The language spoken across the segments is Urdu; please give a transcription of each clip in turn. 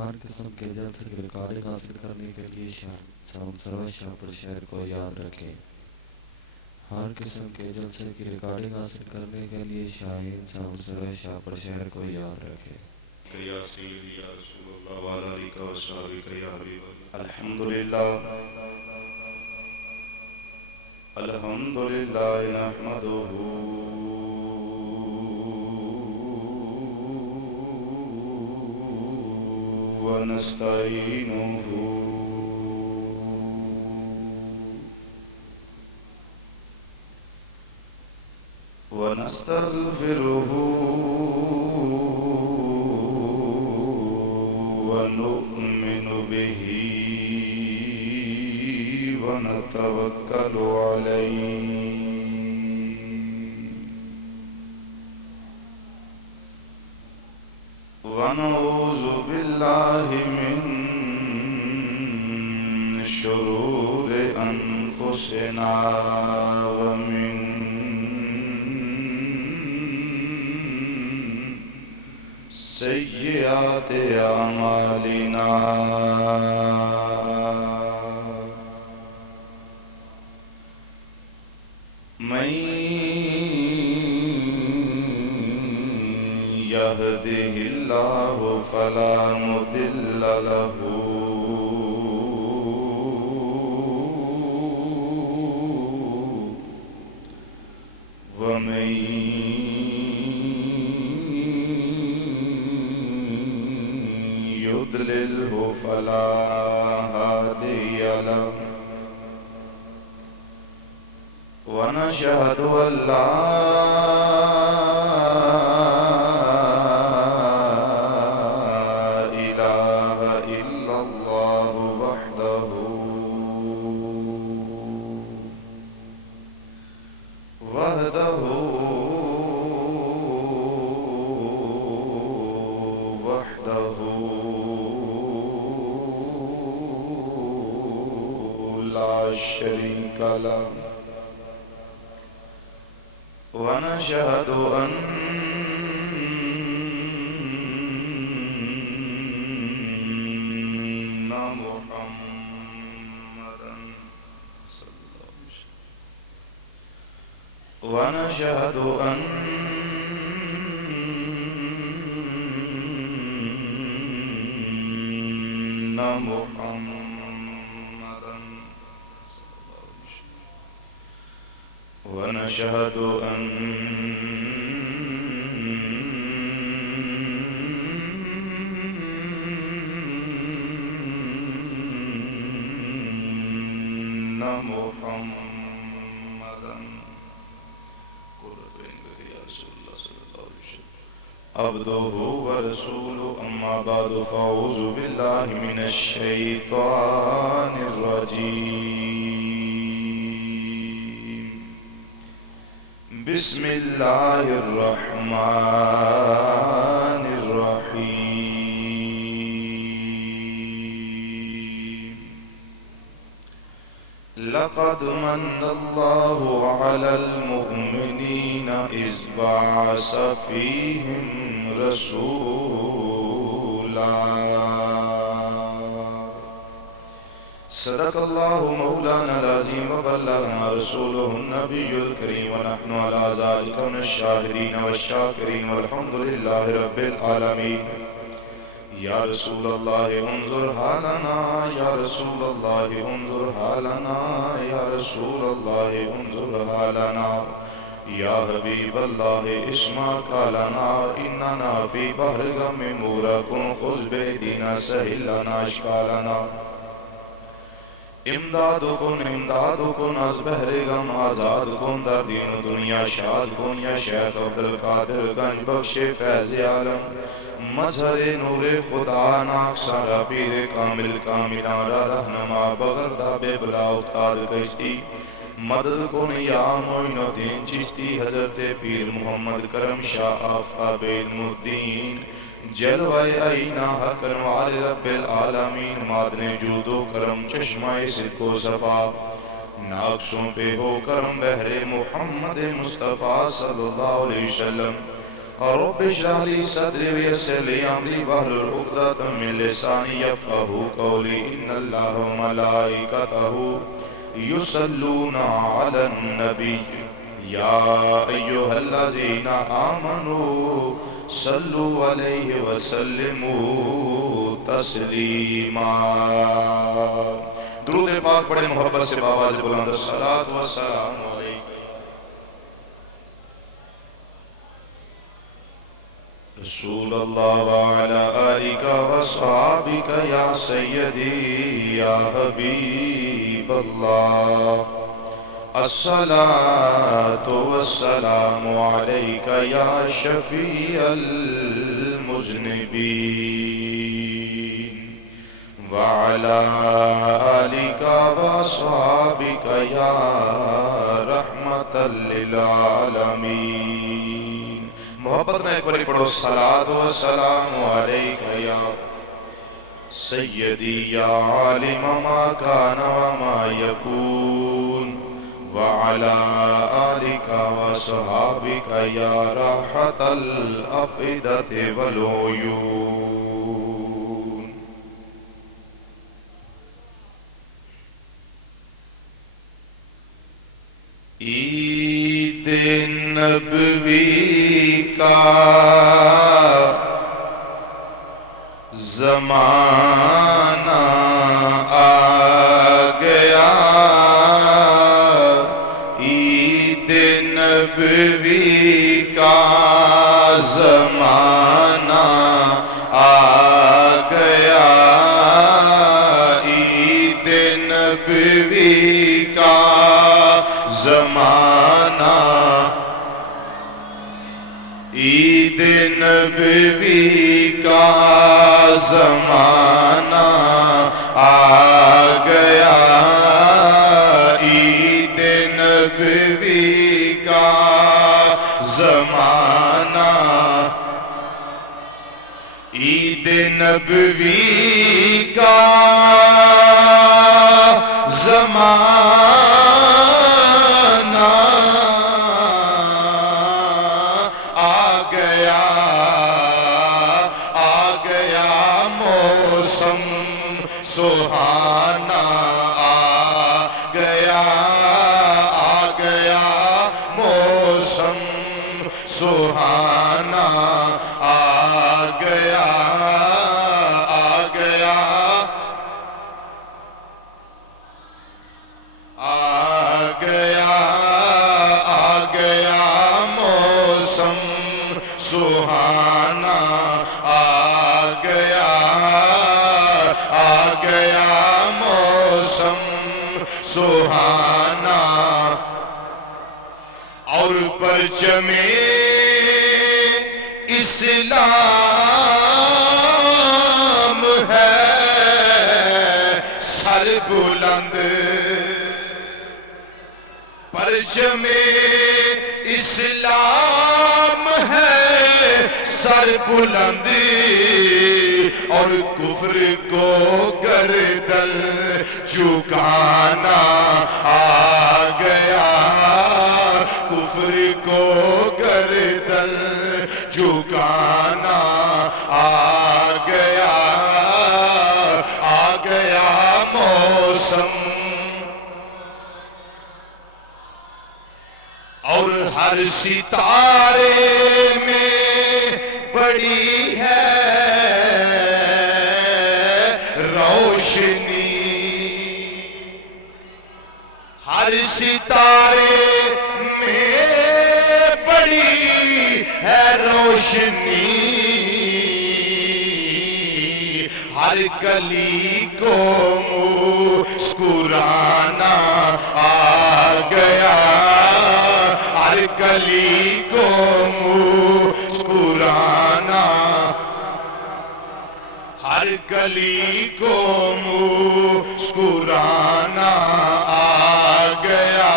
ہر قسم کے جلسے کی ریکارڈنگ حاصل کرنے کے لیے ساؤنڈ سروس شاپر شہر کو یاد رکھیں۔ ہر قسم کے جلسے کی ریکارڈنگ حاصل کرنے کے لیے شاہین ساؤنڈ سروس شاپر شہر کو یاد رکھیں۔ یا سیدی یا رسول اللہ وعلی آلہ و صحبہ یا حبیب اللہ۔ الحمدللہ نحمدہ ونستعینہ ونستغفرہ ونؤمن به ونتوکل علیہ ونعوذ باللہ من شرور انفسنا ومن سیئات اعمالنا من يهده الله فلا مضل له ومن يضلله فلا هادي له ونشهد أن لا إله إلا الله وحده لا شريك له ونشهد أن محمدا ونشهد أن محمدا ونشهد أن محمدا عبده ورسوله أما بعد فأعوذ بالله من الشيطان الرجيم بسم الله الرحمن الرحيم لقد من الله على المؤمنين إذ بعث فيهم رسولا صدق الله مولانا العظيم وبلغنا رسوله النبي الكريم ونحن على ذلك من الشاهدين والشاكرين والحمد لله رب العالمين يا رسول الله انظر حالنا يا رسول الله انظر حالنا يا رسول الله انظر حالنا يا حبيب الله اسمع قالنا إننا في بحر غم مغرق خذ بيدنا سهل لنا اشكالنا امداد کن از بحر غم آزاد کن در دین و دنیا شاد کن یا شیخ عبدالقادر گنج بخش فیض عالم مظہر نور خدا ناک سارا پیر کامل کاملان را رہنما بغردہ بے بلا افتاد کشتی مدد کن یا معین الدین چشتی حضرت پیر محمد کرم شاہ آفتاب علم الدین جلوہ آئینہ حکرم آل رب العالمین مادن جود و کرم چشمہ صدق و صفا ناقصوں پہ ہو کرم بحر محمد مصطفیٰ صلی اللہ علیہ وسلم رب اشرح لي صدري ويسر لي أمري واحلل عقدة من لساني يفقهوا قولي إن الله وملائكته يصلون على النبي يا أيها الذين آمنوا صلوا عليه وسلموا تسلیما. درود پاک پڑھے محبت سے باواز بلند. الصلاۃ والسلام علیک رسول اللہ وعلی آلک وصحابک یا سیدی یا حبیب اللہ. الصلاة والسلام عليك يا شفيع المذنبين وعلى آلك وأصحابك يا رحمة للعالمين. محبت میں ایک باری پڑھو. الصلاة والسلام عليك يا سيدي يا عالم ما كان وما يكون وعلى آلك وصحابك يا راحة الأفئدة والعيون. عید نبوی کا زمانہ آ گیا. عید نبوی کا زمانہ آ گیا. عید نبوی کا زمانہ. عید نبوی کا زمانہ آ گیا. عید نبوی کا زمانہ. عید نبوی کا زمانہ آ گیا. آ گیا موسم سہانا. آ گیا. آ گیا موسم سہانا. آ گیا. آ گیا. آ گیا. آ گیا موسم سہانا. آ گیا. آ گیا موسم سہانا. اور پرچم اسلام ہے سر بلند. پرچم اسلام ہے سر بلند. اور کفر کو گردن جھکانا آ گیا. کفر کو گردن جھکانا آ گیا. آ گیا موسم. اور ہر ستارے میں بڑی ہے روشنی. ہر ستارے میں بڑی ہے روشنی. ہر کلی کو مسکرانا آ گیا. ہر کلی کو مسکرانا. ہر کلی کو مسکرانا آ گیا.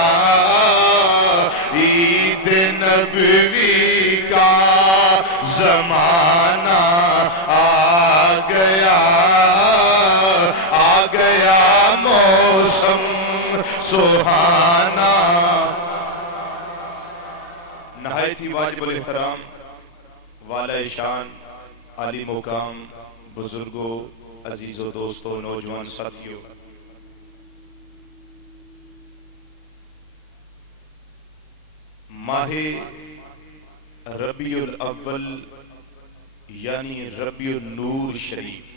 عید نبوی کا زمانہ آ گیا. آ گیا موسم سہانا. نہایت ہی واجب الاحترام والا شان علی مقام بزرگوں، عزیزوں، دوستوں، نوجوان ساتھیوں، ماہ ربیع الاول یعنی ربیع النور شریف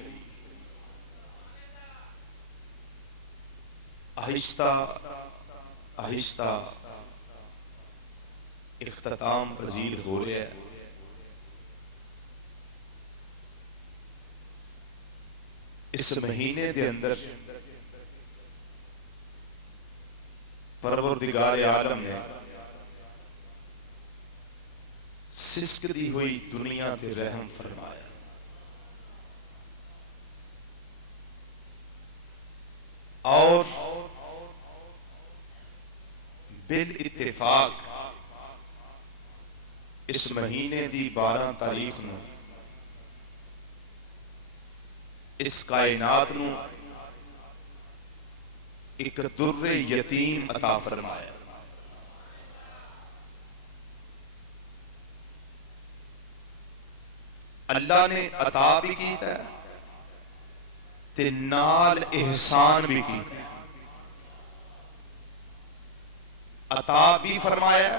آہستہ آہستہ اختتام پذیر ہو رہا ہے۔ اس مہینے دے اندر پروردگار عالم نے سسکتی ہوئی دنیا تے رحم فرمایا۔ اور بالاتفاق اس مہینے دی 12 تاریخ نو اس کائنات نو ایک در یتیم عطا فرمایا۔ اللہ نے عطا بھی کیتا ہے تے نال احسان بھی کیتا ہے۔ عطا بھی فرمایا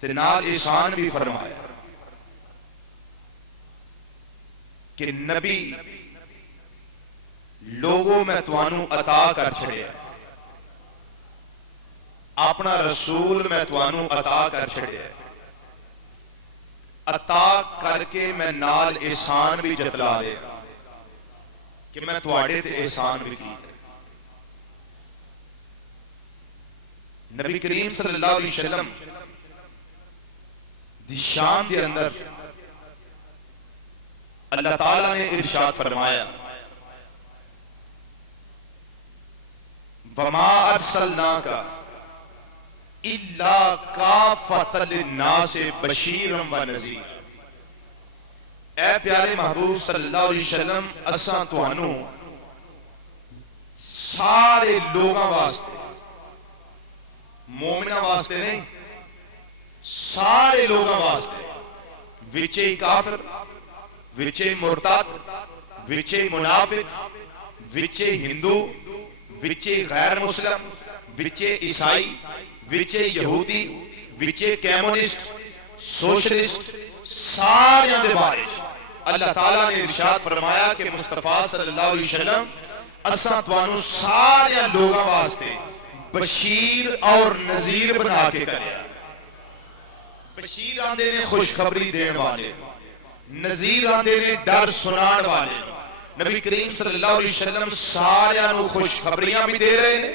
تے نال احسان بھی فرمایا کہ نبی لوگوں میں توانوں عطا کر چھڑیا، اپنا رسول میں توانوں عطا کر چھڑیا، عطا کر کے میں نال احسان بھی جتلا رہا کہ میں تواڈے تے احسان بھی کیتا۔ نبی کریم صلی اللہ علیہ وسلم دی شان دے اندر اللہ تعالیٰ نے ارشاد فرمایا وَمَا أَرْسَلْنَاكَ إِلَّا كَافَّةً لِلنَّاسِ بَشِيرًا وَنَذِيرًا۔ اے پیارے محبوب صلی اللہ علیہ وسلم اساں تانوں سارے لوگاں واسطے، مومناں واسطے نہیں، سارے لوگاں واسطے، وچے کافر، وچے مرتد، وچے منافق، وچے ہندو، وچے غیر مسلم، وچے عیسائی، وچے یہودی، وچے کمیونسٹ، سوشلسٹ، سارے دے بارے اللہ تعالیٰ نے ارشاد فرمایا کہ مصطفیٰ صلی اللہ علیہ وسلم اساں توانوں سارے لوگاں واسطے بشیر اور نذیر بنا کے کریا۔ بشیر آندے نے خوشخبری دین والے، نذیر آندے نے ڈر سنان والے۔ نبی کریم صلی اللہ علیہ وسلم سارے نو خوشخبریاں بھی دے رہے ہیں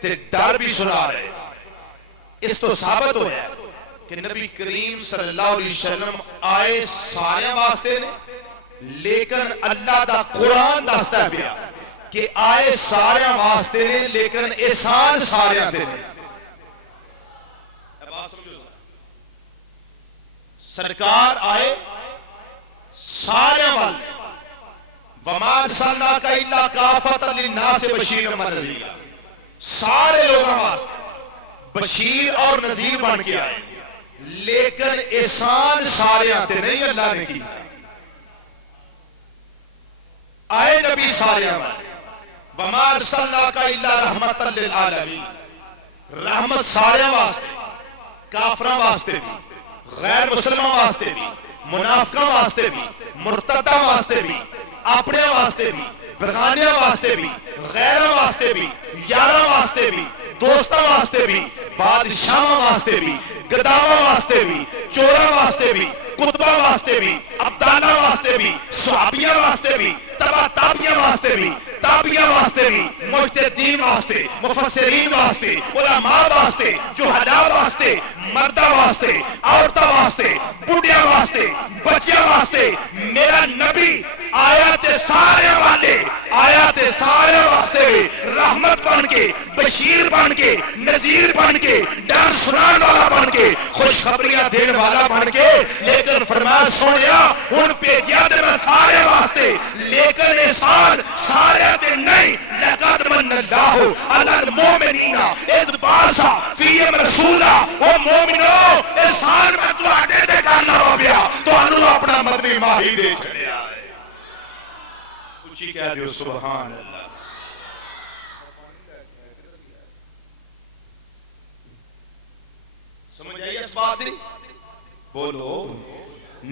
تے ڈر بھی سنا رہے ہیں۔ اس تو ثابت ہو ہے کہ نبی کریم صلی اللہ علیہ وسلم آئے سارے واسطے نے، لیکن اللہ دا قرآن دستا پیا کہ آئے سارے واسطے نے لیکن احسان سارے تے نے۔ سرکار آئے سارے والے وَمَا أَرْسَلْنَاكَ إِلَّا كَافَّةً لِلنَّاسِ بَشِيرًا وَنَذِيرًا، سارے لوگوں واسطے بشیر اور نذیر بن کے آئے، لیکن احسان سارے آتے نہیں اللہ نے کی۔ آئے نبی سارے والے وَمَا أَرْسَلْنَاكَ إِلَّا رَحْمَةً لِلْعَالَمِينَ، رحمت سارے واسطے، کافراں واسطے بھی، غیر مسلمان واسطے بھی، منافقاں واسطے بھی، مرتداں واسطے بھی، اپنے واسطے بھی، برغانیاں واسطے بھی، غیراں واسطے بھی، یاراں واسطے بھی، دوستاں واسطے بھی، بادشاہاں واسطے بھی، گداواں واسطے بھی، چوراں واسطے بھی، کتباں واسطے بھی، ابدالاں واسطے بھی، صحابیاں واسطے بھی، تبع تابعیاں واسطے بھی، تابعیاں واسطے بھی، مجتہدین واسطے، مفسرین واسطے، علماء واسطے، جہلاء واسطے، مردہ واسطے، عورتہ واسطے، بڑھیاں واسطے، بچیاں واسطے۔ میرا نبی آیات سارے والے، آیات سارے واسطے رحمت بن کے، بشیر بن کے، نذیر بن کے، ڈر سنان والا بن کے، خوشخبریاں دین والا بن کے، لیکن فرمایا سنیا ان پیجیا تے میں سارے واسطے، لیکن احسان سارے تے نہیں۔ لقد من اللہ علی المومنین اذ بعث فیہم رسولا، او مومنو احسان میں تواڈے تے کرنا ہو گیا، گواہی دے چھڑیا ہے. اچھی کہہ دیو سبحان اللہ. سمجھ آئی اس بات دی؟ بولو.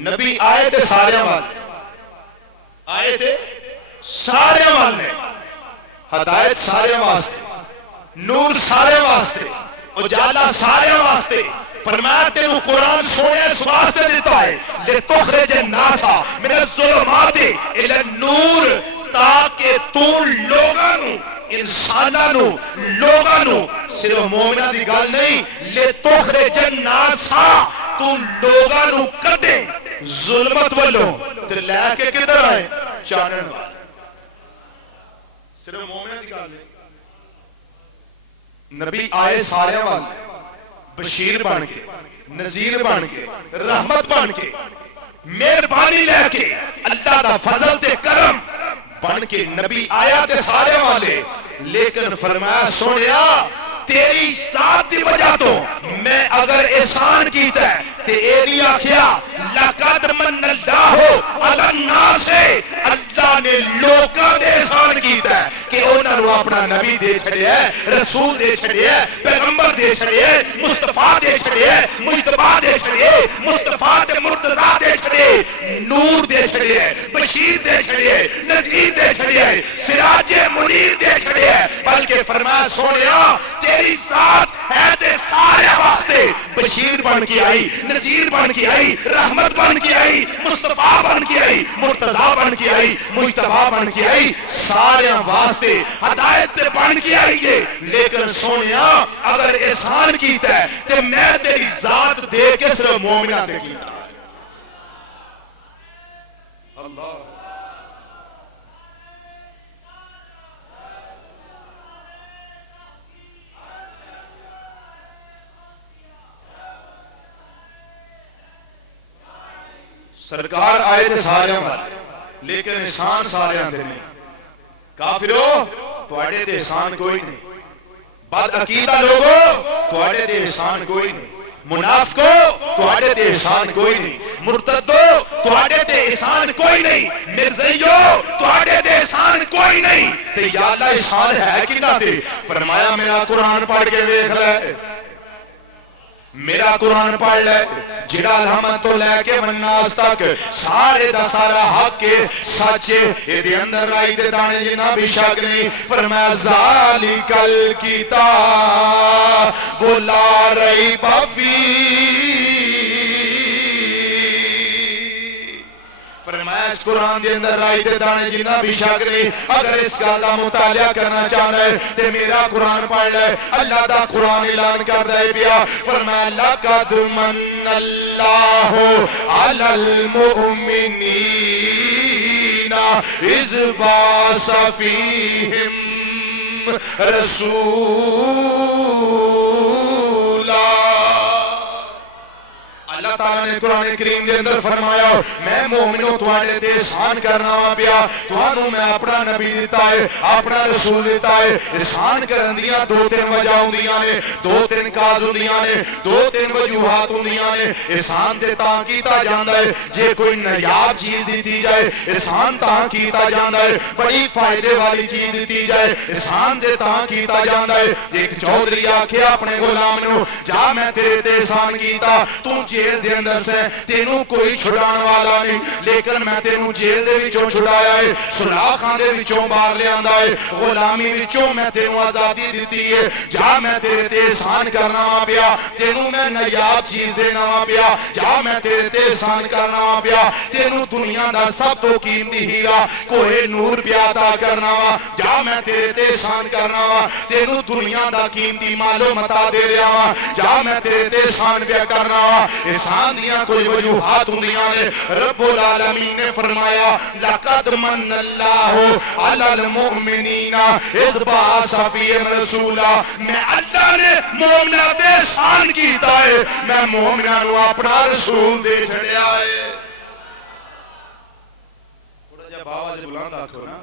نبی آئے تھے سارے والے, آئے تھے سارے والے, ہدایت سارے واسطے, نور سارے واسطے, اجالا سارے واسطے. فرمایا تینو قرآن سونے اس واسطے دیتا ہے لِتُخْرِجَ النَّاسَ مِنَ الظُّلُمَاتِ إِلَى النُّورِ, تاکہ تو لوگانو, انسانانو, لوگانو, صرف مومنہ دی گال نہیں, لِتُخْرِجَ النَّاسَ, تو لوگانو کٹے ظلمت والوں تے لے کے کدھر آئے چانن والے. صرف مومنہ دی گال نہیں. نبی آئے سارے والے, بشیر بن کے, نذیر بن کے, رحمت بن کے, مہربانی لے کے, اللہ دا فضل تے کرم بن کے نبی آیا تے سارے والے. لیکن فرمایا سونیا تیری ذات دی وجہ تو میں اگر احسان کیتا ہے تے ایری آخیا لَقَدْ مَنَّ اللَّهُ عَلَى النَّاسِ, اللہ نے لوکاں دے احسان کیتا ہے کہ انہاں نو اپنا نبی دے چھڑیا ہے, رسول دے چھڑیا ہے, پیغمبر دے چھڑیا ہے, مصطفیٰ دے چھڑیا ہے, مجتبیٰ دے چھڑیا ہے, مصطفیٰ تے مرتضیٰ دے چھڑیا ہے, نور دے چھڑیا ہے, بشیر دے چھڑیا ہے, نذیر دے چھڑیا ہے, سراج منیر دے چھڑیا ہے. بلکہ فرمایا سونیا تیری ذات ہے تے سارے واسطے بشیر بن کے آئی, نذیر بن کے آئی, رحمت بن کے آئی, مصطفیٰ بن کے آئی, مرتضیٰ بن کے آئی, مجتبیٰ بن کے آئی, سارے واسطے ہدایت بن کے آئی ہے. لیکن سونیا اگر احسان کیتا ہے تے میں تیری ذات دے کے صرف مومنہ دے کیتا ہے. اللہ سرکار آئے تھے سارے والے, لیکن احسان سارے تھے نہیں. کافرو تواڈے تے احسان کوئی نہیں, بد عقیدہ لوگو تواڈے تے احسان کوئی نہیں, منافقو تواڈے تے احسان کوئی نہیں, مرتدو تواڈے تے احسان کوئی نہیں, مرزیو تواڈے تے احسان کوئی نہیں. تے یا اللہ احسان ہے کہ نہ تے؟ فرمایا میرا قرآن پڑھ کے دیکھ لے, میرا قرآن پڑھ لے, جڑا الحمد تو لے کے والناس تک سارے دا سارا حق کے سچے اے دے اندر رائی دے دانے جنا بھی شک نہیں. فرمایا ذالک الکتاب لا ریب فیہ, فرمایا اس قرآن دے اندر رائی دے دانے جنہ بھی شک نہیں. اگر اس کا اللہ مطالعہ کرنا چاہنا ہے تے میرا قرآن پڑھ لے. اللہ دا قرآن اعلان کر دے بیا, فرمایا لَقَدْ مَنَّ اللَّهُ عَلَى الْمُؤْمِنِينَ إِذْ بَعَثَ فِيهِمْ رَسُولًا. اللہ تعالیٰ نے قرآن کریم دے اندر فرمایا میں مومنوں تواڈے تے احسان کرنا وا پیا, تانوں میں اپنا نبی دیتا ہے, اپنا رسول دیتا ہے. احسان کرن دیاں دو تین وجہ ہوندیاں نے, دو تین کاز ہوندیاں نے, دو تین وجوہات ہوندیاں نے. احسان تے تاں کیتا جاندا ہے جے کوئی نایاب چیز دیتی جائے, احسان تاں کیتا جاندا ہے بڑی فائدے والی چیز دیتی جائے, احسان تے تاں کیتا جاندا ہے. ایک چودھری آکھیا اپنے غلام نو جا میں تیرے تے احسان کیتا, تو جیل دے اندر سے تینوں کوئی چھڑان والا نہیں, لیکن میں تینوں جیل دے وچوں چھڑایا ہے, سلاخاں دے وچوں باہر لے آندا ہے, غلامی وچوں میں تینوں آزادی دیتی ہے. جا میں تیرے تے احسان کرنا وا پیا, تینوں میں نایاب چیز دینا وا پیا. جا میں تیرے تے احسان کرنا وا پیا, تینوں دنیا دا سب تو قیمتی ہیرا کوہ نور پیا عطا کرنا وا. جا میں تیرے تے احسان کرنا وا, تینوں دنیا دا قیمتی مال و متا دے رہا وا. جا میں تیرے تے احسان پیا کرنا وا. احسان دیاں کوئی وجوہات ہوندیاں نے. رب العالمین نے فرمایا لَقَدْ مَنَّ اللَّهُ عَلَى الْمُؤْمِنِينَ إِذْ بَعَثَ فِيهِمْ رَسُولًا. میں اللہ نے مومنہ تے احسان کیتا ہے, میں مومنہ نو اپنا رسول دے چھڑیا ہے. تھوڑا جا باواز بلند آکھو نا.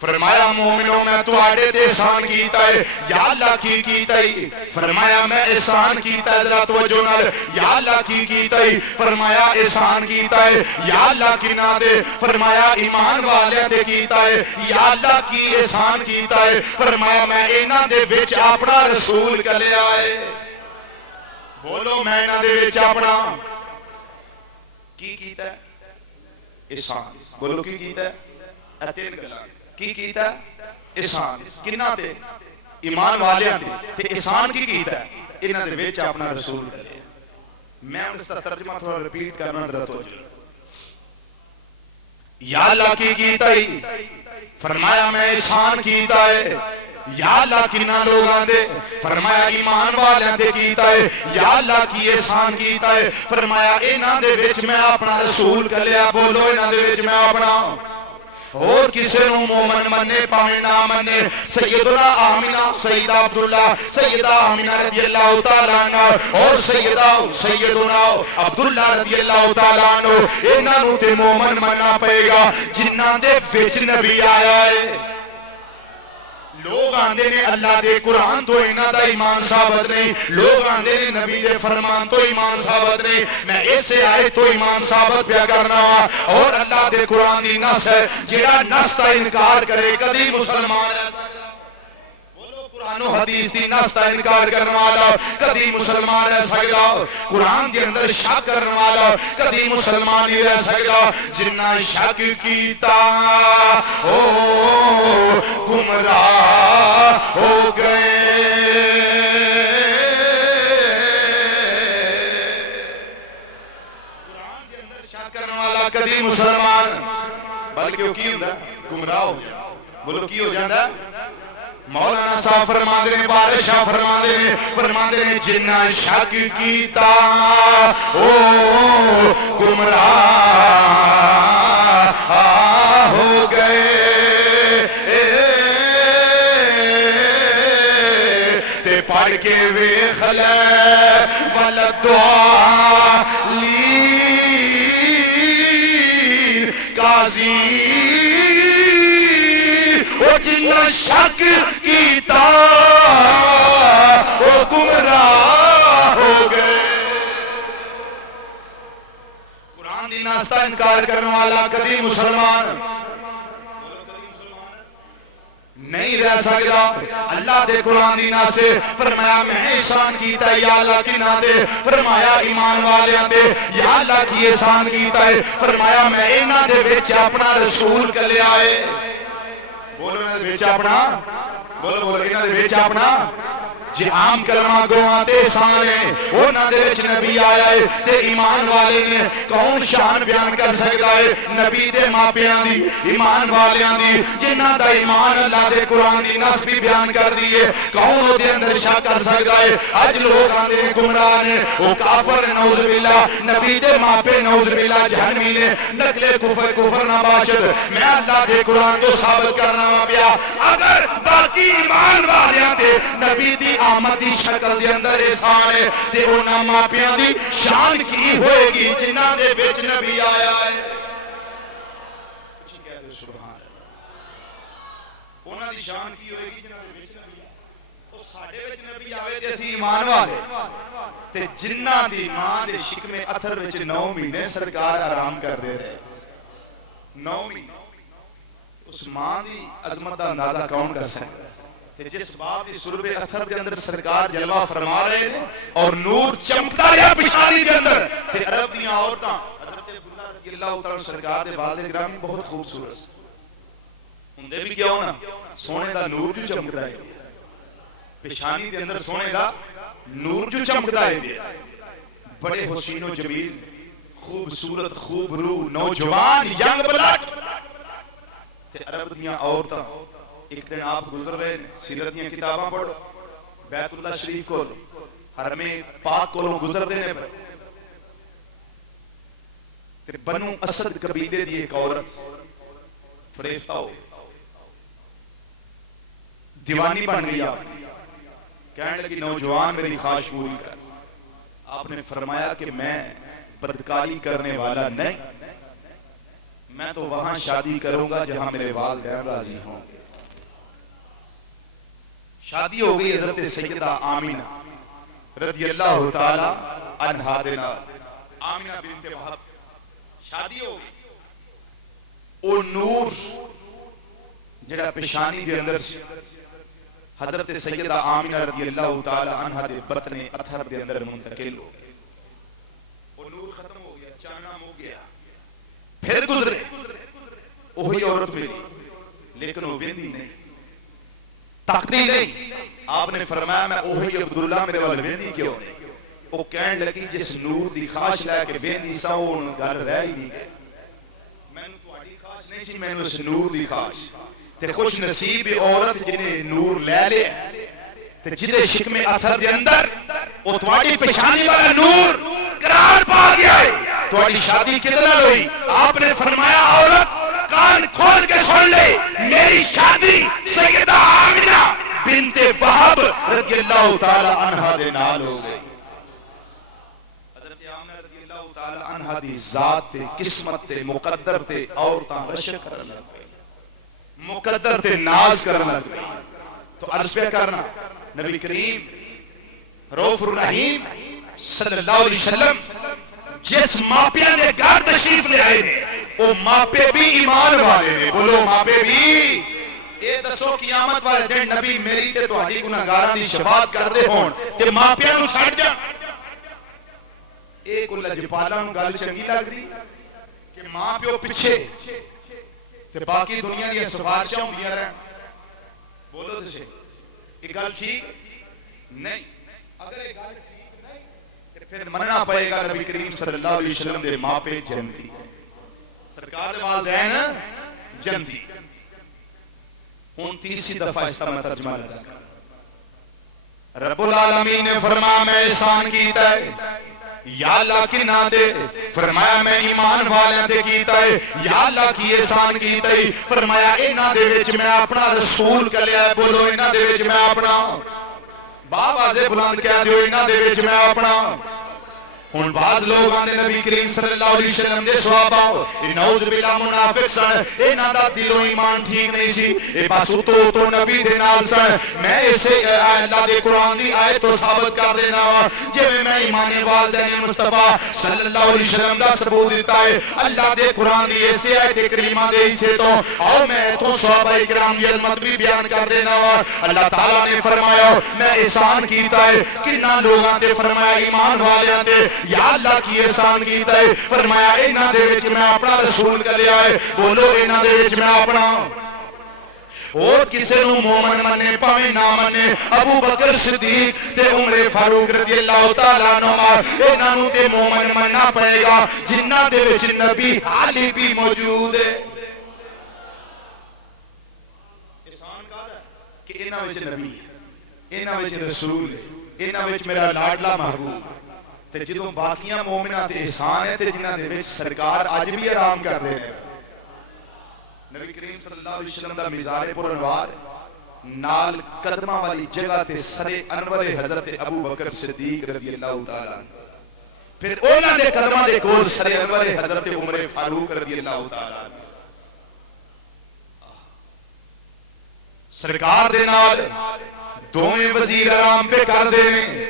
فرمایا مومنو میں تواڈے تے احسان کیتا ہے. یا اللہ کی کیتا ہے؟ فرمایا میں احسان کیتا ہے. ذرا توجہ نال. یا اللہ کی کیتا ہے؟ فرمایا احسان کیتا ہے. یا اللہ کی نہ دے. فرمایا ایمان والے تے کیتا ہے. یا اللہ کی احسان کیتا ہے. فرمایا میں انہاں دے وچ اپنا رسول کلیا ہے. بولو میں انہاں دے وچ اپنا کی کیتا ہے؟ احسان. بولو کی کیتا ہے؟ تین گلاں کی کیتا ہے؟ احسان. کنہ تے؟ ایمان والیاں تے احسان کی کیتا ہے؟ انہاں دے وچ اپنا رسول کرے. میں اس کا ترجمہ تھوڑا ریپیٹ کرنا ضرورت ہو جائے. یا اللہ کی کیتا ہے؟ فرمایا میں احسان کیتا ہے. یا اللہ کنہ لوگاں دے؟ فرمایا ایمان والیاں تے کیتا ہے. یا اللہ کی احسان کیتا ہے. فرمایا انہاں دے وچ میں اپنا رسول کلیا. بولو انہاں دے وچ میں اپنا. اور کسی نو مومن منے پاویں نہ منے. سیدنا آمینہ سیدہ عبداللہ سیدہ آمینہ رضی اللہ تعالیٰ عنہ اور سیدنا عبداللہ رضی اللہ تعالیٰ عنہ انہاں نو تے مومن منا پئے گا جنہاں دے وچ نبی آیا ہے. لوگ آندے نے اللہ دے قرآن تو انہاں دا ایمان ثابت نہیں. لوگ آندے نے نبی دے فرمان تو ایمان ثابت نہیں. میں اسے آئے تو ایمان ثابت پیا کرنا وا. اور اللہ دے قرآن دی نص ہے. جڑا نص دا انکار کرے کدی مسلمان ہے. بولو قرآن و حدیث دی نص دا انکار کرنے والا کدی مسلمان رہ سکتا. قرآن دے اندر شک کرنے والا کدی مسلمان نہیں رہ سکتا. جنہ شک کیتا او گمراہ ہو گئے. قرآن دے اندر شک کرنے والا کدی مسلمان بلکہ وہ کی ہوندا گمراہ ہو گیا. بولو کی ہو جاندا. مولانا صاحب فرماندے نے بارش شاہ فرماندے نے جنہ شک کیتا او گمراہ ہو گئے. تے پڑھ کے ویکھ لے ولدعا قاضی او جنہ شک کیتا او گمراہ ہو گئے. قرآن دی نص دا انکار کرنے والا کدی مسلمان نہیں رہ سکتا. اللہ دے قرآن دی نص سے فرمایا میں احسان کیتا ہے. یا اللہ کی نہ دے. فرمایا ایمان والیاں دے. یا اللہ کی احسان کیتا ہے. فرمایا میں انہاں دے وچ اپنا رسول کلیا ہے. بولو انہاں دے وچ اپنا. بولو انہاں دے وچ اپنا. جی عام کلمہ گواں تے احسان ہے. انہاں دے وچ نبی آیا ہے تے ایمان والے نے. کون شان بیان کر سکتا ہے نبی دے ماپیاں دی ایمان والیاں دی جنہاں دا ایمان اللہ دے قرآن دی نص بھی بیان کر دیئے. کون دے اندر شک کر سکتا ہے. اج لوگ آندے نے گمراہ نے وہ کافر نعوذ باللہ. نبی دے ماپے نعوذ باللہ جہنمی نے. نقل کفر نہ باشد. میں اللہ دے قرآن تو ثابت کرنا پیا. اگر باقی ایمان والیاں تے نبی دی آمد دی شکل دے اندر احسان ہے تے انہاں ماپیاں دی شان کی ہوئے گی جنہاں دے وچ نبی آیا ہے. سبحان اللہ. انہاں دی شان کی ہوئے گی جنہاں دے وچ نبی آیا. او ساڈے وچ نبی آوے تے اسی ایمان والے تے جنہاں دی ماں دے شکمے اتھر وچ 9 مہینے سرکار آرام کر دے رہے. 9 مہینے اس ماں دی عظمت دا اندازہ کون کر سکتا ہے. جس باپ دی سرب اتھر دے اندر سرکار جلوہ فرما رہے ہیں اور نور چمکتا رہا پشانی دے اندر. تے عرب دیاں عورتاں حضرت عبداللہ رضی اللہ تعالیٰ سرکار دے والد گرامی بہت خوبصورت ہندے بھی کیا ہونا سونے دا نور جو چمکتا ہے. پشانی دے اندر سونے دا نور جو چمکتا ہے. بڑے حسین و جمیل خوبصورت خوب روح نوجوان ینگ بلٹ. تے عرب دیاں عورتاں ایک دن آپ گزر رہے ہیں. سیرت دیاں کتاباں پڑھو. بیت اللہ شریف کو حرم پاک کو گزر دینے پہ تے بنو اسد قبیلے دی ایک عورت فریفتہ ہو دیوانی بن گئی. آپ کہنے لگی نوجوان میری خواہش پوری کر. آپ نے فرمایا کہ میں بدکاری کرنے والا نہیں. میں تو وہاں شادی کروں گا جہاں میرے والدین راضی ہوں گے. شادی ہو گئی حضرت سیدہ آمینہ رضی اللہ تعالی عنہا دے نال. آمینہ بنت وہب شادی ہو گئی. او نور جڑا پیشانی دے اندر سی حضرت سیدہ آمینہ رضی اللہ تعالی عنہا دے بطن اطہر دے اندر منتقل ہو گئے. وہ نور ختم ہو گیا, چانا ہو گیا, پھر گزرے وہی عورت ملی لیکن وہ بندی نہیں, تاکتی نہیں. آپ نے فرمایا میں وہی عبداللہ میرے والے بندی کیوں نہیں. وہ کہنے لگی جس نور دی خواہش لے کے بندی سا وہ گھر رہ ہی نہیں گئے. میں نے تہاڈی خواہش نہیں سی, میں نے اس نور دی خواہش تے خوش نصیب عورت جنہیں نور لے لے تے جدے شکم اثر دے اندر او تواڈی پیشانی والا نور قرار پا گیا ہے. تواڈی شادی کدے نال ہوئی؟ آپ نے فرمایا عورت کان کھول کے سن لے, میری شادی سیدہ آمینہ بنت وہب رضی اللہ تعالی عنہا دے نال ہو گئی. حضرت آمینہ رضی اللہ تعالی عنہا دی ذات تے قسمت تے مقدر تے عورتاں رشک کرن لگ پئی, مقدر تے ناز کرن لگ پئی. تو عرض پہ کرنا نبی کریم رؤوف الرحیم صلی اللہ علیہ وسلم جس ماپیاں دے گھر تشریف لے آئے نے وہ ماپے بھی ایمان والے نے. بولو ماپے بھی. اے دسو قیامت والے دن نبی میری تے تہاڈی گناہگاراں دی شفاعت کردے ہون تے ماپیاں نوں چھڈ جا. اے کوئی لجپالاں نوں گل چنگی لگدی کہ ماں پیو پیچھے تے باقی دنیا دی سفارشاں ہوندیاں رہن؟ بولو تے یہ گل ٹھیک نہیں. اگر یہ گل ٹھیک نہیں تے پھر مننا پئے گا نبی کریم صلی اللہ علیہ وسلم دے ماپے جنتی, سرکار دے والدین جنتی. ہن تیسری دفعہ اس کا میں ترجمہ لگا. رب العالمین نے فرمایا میں احسان کیتا ہے, یا اللہ کی نہ دے. فرمایا میں ایمان والیاں تے کیتا ہے, یا اللہ کی احسان کیتا ہے. فرمایا انہاں دے وچ میں اپنا رسول کلیا ہے. بولو انہاں دے وچ میں اپنا, باواز بلند کہہ دیو انہاں دے وچ میں اپنا. ہن بعض لوگ آندے نبی کریم صلی اللہ علیہ وسلم دے صحابہ نعوذ باللہ منافق سن, انہاں دا دل و ایمان ٹھیک نہیں سی, اے بس تو نبی دے نال سن. میں اسے اللہ دے قرآن دی آیت تو ثابت کر دینا وا جویں میں ایمان والدین مصطفیٰ صلی اللہ علیہ وسلم دا ثبوت دیتا ہے اللہ دے قرآن دی ایسی آیت کریمہ دے حصے تو آؤ میں تو صحابہ کرام دی عظمت بھی بیان کر دینا وا. اللہ تعالیٰ نے فرمایا میں احسان کیتا ہے کنا لوگاں تے, فرمایا ایمان والیاں تے, یا اللہ کی احسان کیتا ہے. فرمایا انہاں دے وچ میں اپنا رسول کلیا ہے. بولو انہاں دے وچ میں اپنا. اور کسے نو مومن منے پاویں نہ منے, ابو بکر صدیق تے عمر فاروق رضی اللہ تعالی عنہما انہاں نو تے مومن مننا پئے گا جنہاں دے وچ نبی حالی بھی موجود ہے. احسان کہدا ہے کہ انہاں وچ نبی ہے, انہاں وچ رسول ہے, انہاں وچ میرا لاڈلا محبوب ہے. تے جدوں باقیاں مومناں تے احسان ہے تے جنہاں دے وچ سرکار اج بھی آرام کر رہے ہیں. نبی کریم صلی اللہ علیہ وسلم دا مزار پر انوار نال قدمہ والی جگہ تے سر انور حضرت ابو بکر صدیق رضی اللہ تعالیٰ عنہ, پھر اونا دے قدمہ دے کول سر انور حضرت عمر فاروق رضی اللہ تعالیٰ عنہ. سرکار دے نال دوویں وزیر آرام پہ کر دینے,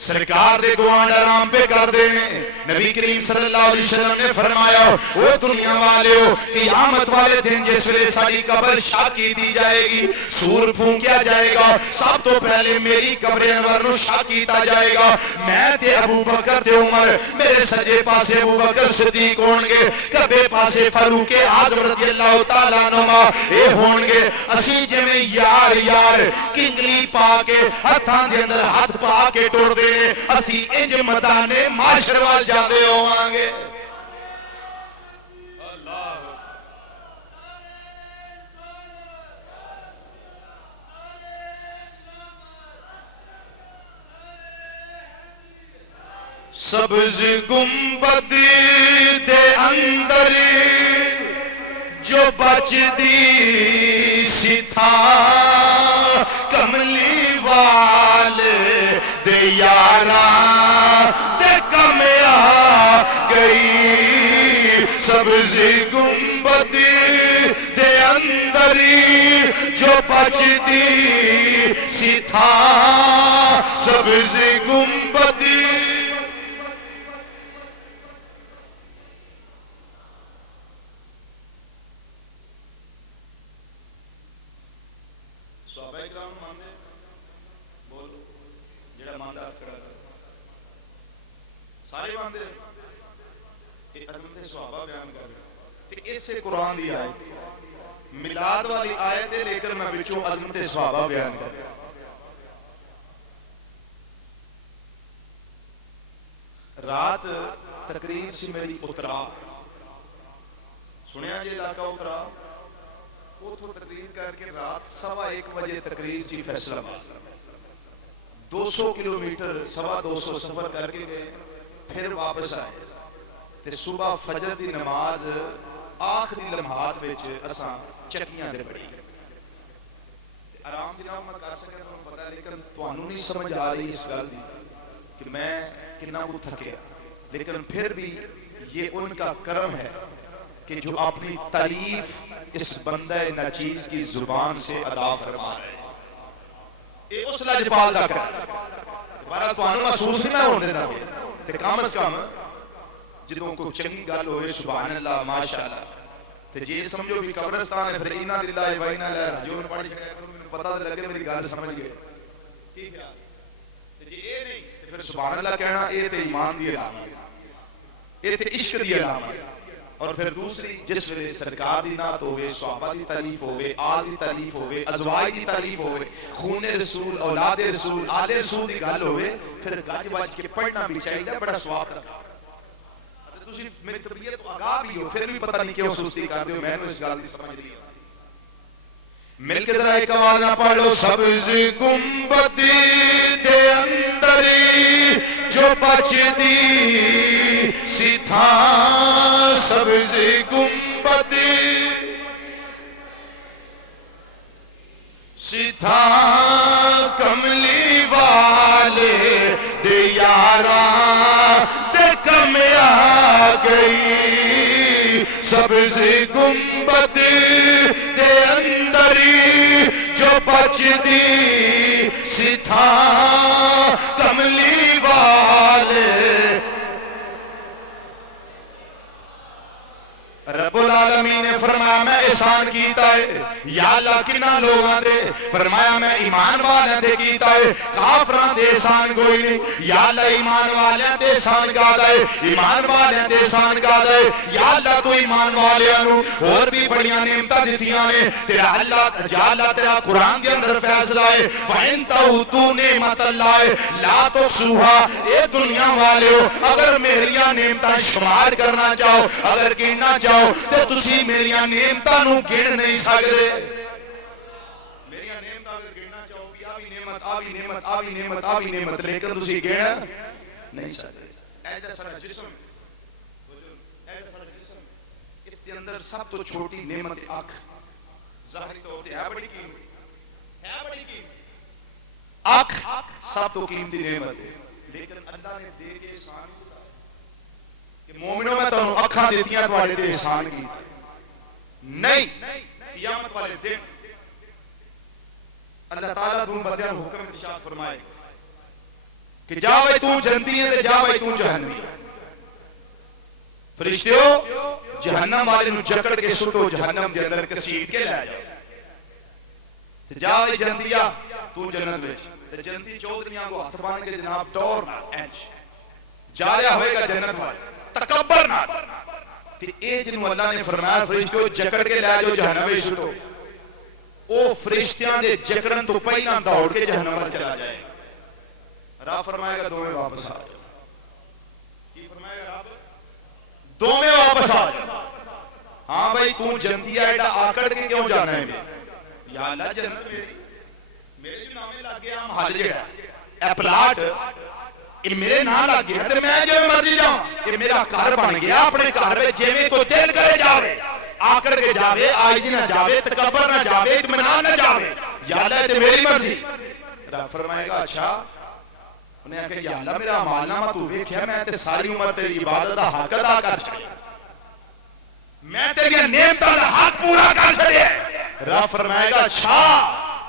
سرکار دے گوانڈ آرام پہ کر دینے. نبی کریم صلی اللہ علیہ وسلم نے فرمایا وہ دنیا والے ہو قیامت والے دن جس ویلے ساری قبر شاکی دی جائے گی, سور پھونکیا جائے گا, سب تو پہلے میری قبر انور نو شاکیتا جائے گا. میں تے ابو بکر تے عمر, میرے سجے پاسے ابو بکر صدیق ہون گے, کبے پاسے فاروق اعظم رضی اللہ تعالیٰ عنہما اے ہون گے. اسی جویں یار یار کنگلی پا کے ہتھاں دے اندر ہاتھ پا کے ٹر دے اسی انج میدانے معاشر وال جاندے ہوواں گے. سبز گنبد دے اندر جو بچ دی سی تھا کملی والے دے یاراں تے کم آ گئی. سبز گنبد گنبدی دے اندری جو بچدی سی تھا سبز گنبدی. صحابہ اکرام ماندے بولو جڑا ماندا کھڑا کر سارے ماندے یہ عظمت صحابہ بیان کر رہے اس سے قرآن دی آیت میلاد والی آیت لے کر میں بچوں عظمت صحابہ بیان کر رہا. رات تقریر سی میری اترا سنیا جی علاقہ اترا اتھو تقریر کر کے رات 1:15 بجے تقریر سی فیصل آباد 200 کلومیٹر 250 سفر کر کے گئے پھر واپس آئے تے صبح فجر دی نماز آخری لمحات وچ اساں چکیاں دے پڑھی آرام جناب میں کر سکے تو پتہ ہے لیکن تانوں نہیں سمجھ آ رہی اس گل دی کہ میں کتنا کو تھکیا لیکن پھر بھی یہ ان کا کرم ہے کہ جو اپنی تعریف اس بندہ ناچیز کی زبان سے ادا فرما رہے ہیں. یہ اس لجپال دا کر بارہ تانوں محسوس نہیں میں ہونے دینا تے کم از کم جدوں کو چنگی گل ہوئے سبحان اللہ ماشاءاللہ تے جے سمجھو بھی قبرستان ہے پھر انا للہ و انا الیہ راجعون پڑھ کے پتہ لگے میری گل سمجھ گئے ٹھیک ہے تے جے اے نہیں تے پھر سبحان اللہ کہنا اے تے ایمان دی علامت اے تے عشق دی علامت. اور پھر دوسری جس ویلے سرکار دی نعت ہوئے صحابہ دی تعریف ہوئے آل دی تعریف ہوئے ازواج دی تعریف ہوئے خون رسول اولاد رسول آل رسول دی گل ہوئے پھر گج بج کے پڑھنا بھی چاہیے بڑا ثواب لگا. تسی میری طبیعت تو آگاہ بھی ہو پھر بھی پتہ نہیں کیوں سستی کر دے ہو میں نے اس گل دی سمجھ دی. مل کے ذرا ایک آواز نہ پڑھ لو. سبز گنبدی دے اندری جو بچدی سی تھا سبز گنبدی سی تھا کملی والے دے یاراں دے کم آ گئی. سبز گنبدی دے اندری جو بچدی سی تھا کملی والے. رب العالمین نے فرمایا میں احسان کیتا ہے یا اللہ کنا لوگاں دے فرمایا میں ایمان والے دے کیتا ہے کافراں دے احسان کوئی نہیں یا اللہ ایمان والے دے احسان کادا ہے ایمان والے دے احسان کادا ہے یا اللہ تو ایمان والیاں نو اور بھی بڑیاں نعمتاں دتیاں نے تیرا اللہ یا اللہ تیرا قرآن دے اندر فیصلہ ہے فَإِن تَعُدُّوا نِعْمَتَ اللَّهِ لَا تُحْصُوهَا. اے دنیا والےو اگر میریاں نعمتاں شمار کرنا چاہو اگر گننا چاہو تے تسی میریاں نعمتاں نو گن نہیں سکدے. میریاں نعمتاں اگر گننا چاہو بھی آ بھی نعمت آ بھی نعمت آ بھی نعمت آ بھی نعمت لیکن تسی گن نہیں سکدے. ایجا سارا جسم اس کے اندر سب تو چھوٹی نعمت آنکھ ظاہری طور پہ ہے بڑی قیمتی ہے بڑی قیمتی آنکھ سب تو قیمتی نعمت ہے لیکن اللہ نے دے کے احسان کہ مومنوں میں تو اکھاں دیتیاں تواڈے تے احسان کیتا نہیں. قیامت والے دن اللہ تعالیٰ دون بندیاں کو حکم ارشاد فرمائے کہ جا بھائی تو جنتی ہے تے جا بھائی تو جہنمی ہے. فرشتیو جہنم والے نو جکڑ کے سٹو جہنم دے اندر کسیٹ کے لے جاؤ تے جا بھائی جنتیا تو جنت وچ تے جنتی چودھریاں کو ہاتھ بان کے جناب ڈور نہ اینچ جایا ہوئے گا جنت والے تکبر نہ تے اے جنوں اللہ نے فرمایا فرشتوں جکڑ کے لے جاؤ جہنم وچ سٹو او فرشتیاں دے جکڑن تو پہلا دوڑ کے جہنم وچ چلا جائے گا. رب فرمائے گا دوویں واپس آ جاؤ. کی فرمائے گا رب دوویں واپس آ جاؤ. ہاں بھائی تو جنتیا ایڈا آکڑ کے کیوں جانا ہے یا اللہ جنت میرے جو نامے لگ گیا محل جڑا اے پلاٹ یہ میرے نہ لگ گیا تے میں جو مرضی جاؤں یہ میرا گھر بن گیا اپنے گھر وچ جویں تو دل کرے جاوے آکڑ کے جاوے عاجزی نہ جاوے تکبر نہ جاوے اطمینان نہ جاوے یا اللہ تے میری مرضی. رب فرمائے گا اچھا انہیں کہا یا اللہ میرا اعمال نامہ تو ویکھیا میں تے ساری عمر تیری عبادت دا حق ادا کر چھڈیا میں تیری نعمتاں دا حق پورا کر چھڑیا رب فرمائے گا اچھا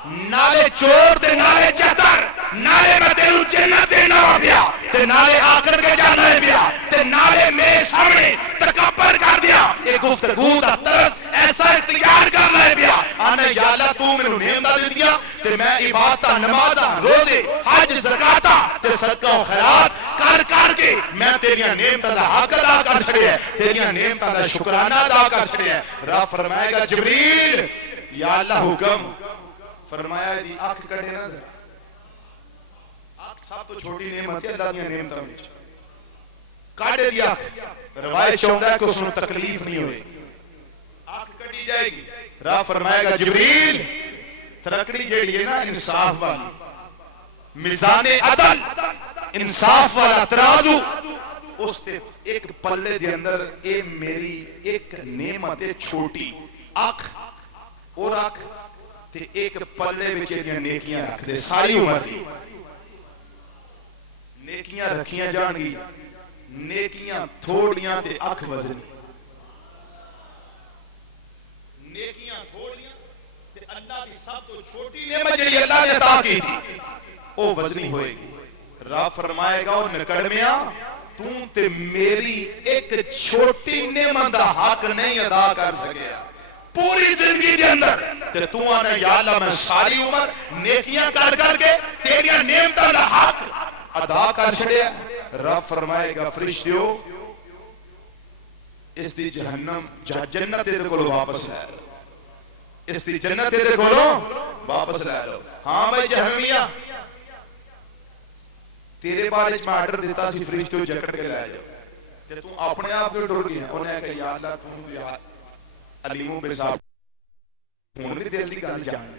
نالے چور تے نالے چتر نالے میں تیرو جنت دینا ہو بیا تے نالے آکڑ کے جانا ہے بیا تے نالے میرے سامنے تکبر کر دیا ایک گفتگو دا طرز ایسا اختیار کر رہے بیا آنے یا اللہ تو میں نعمتاں دے دیا تے میں عبادتاں نمازاں روزے حج زکاتاں تے صدقہ و خیرات کر کر کے میں تیریاں نعمتاں دا حق ادا کر چھڑیا تیریاں نعمتاں دا شکرانہ ادا کر چھڑیا رب فرمائے گا جبریل یا اللہ حکم فرمایا دی آنکھ کٹے نہ دے آنکھ سب تو چھوٹی نعمت ہے اللہ دیا نعمتاں میں کاٹے دی آنکھ روایت چاہتا ہے کہ اس نے تکلیف نہیں ہوئے آنکھ کٹی جائے گی رب فرمائے گا جبریل ترکڑی جیڑی ہے نا انصاف والی میزان عدل انصاف والا ترازو اس تے ایک پلے دے اندر اے میری ایک نعمت چھوٹی آنکھ اور آنکھ تے ایک پلے بچے دیا نیکیاں رکھ دے ساری عمر دی نیکیاں رکھیاں جان گی نیکیاں تھوڑیاں تے اکھ وزنی نیکیاں تھوڑیاں تے اللہ کی سب تو چھوٹی نعمت جڑی اللہ نے عطا کی تھی او وزنی ہوئے گی رب فرمائے گا او نکڑمیاں تو تے میری ایک چھوٹی نعمت دا حق نہیں ادا کر سکیا پوری زندگی کے اندر تے تو آنے یا اللہ میں ساری عمر نیکیاں کر کر کے تیریاں نعمتاں دا حق ادا کر چھڑیا رب فرمائے گا فرشتیو اس دی جہنم جنت تیرے کولو واپس لے لو اس دی جنت تیرے کولو واپس لے لو ہاں بھائی جہنمیہ تیرے بارے میں آرڈر دیتا سی فرشتیو جکڑ کے لے جاؤ تے تو اپنے آپ کو ڈر گیا انہیں کہا یا اللہ تو یا علیموں بے صاحب ہون بھی دل دی گل جان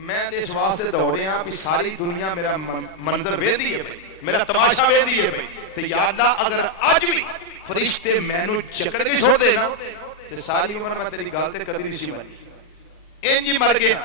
میں اس واسطے دوڑے ہاں بھی ساری دنیا میرا منظر ویندی ہے میرا تماشا ویندی ہے تے یا اللہ اگر آج بھی فرشتے مینوں چکڑ کے چھوڑ دے نا تے ساری عمر میں تیری گل تے کبھی نہیں سی منی انج ہی مر گیا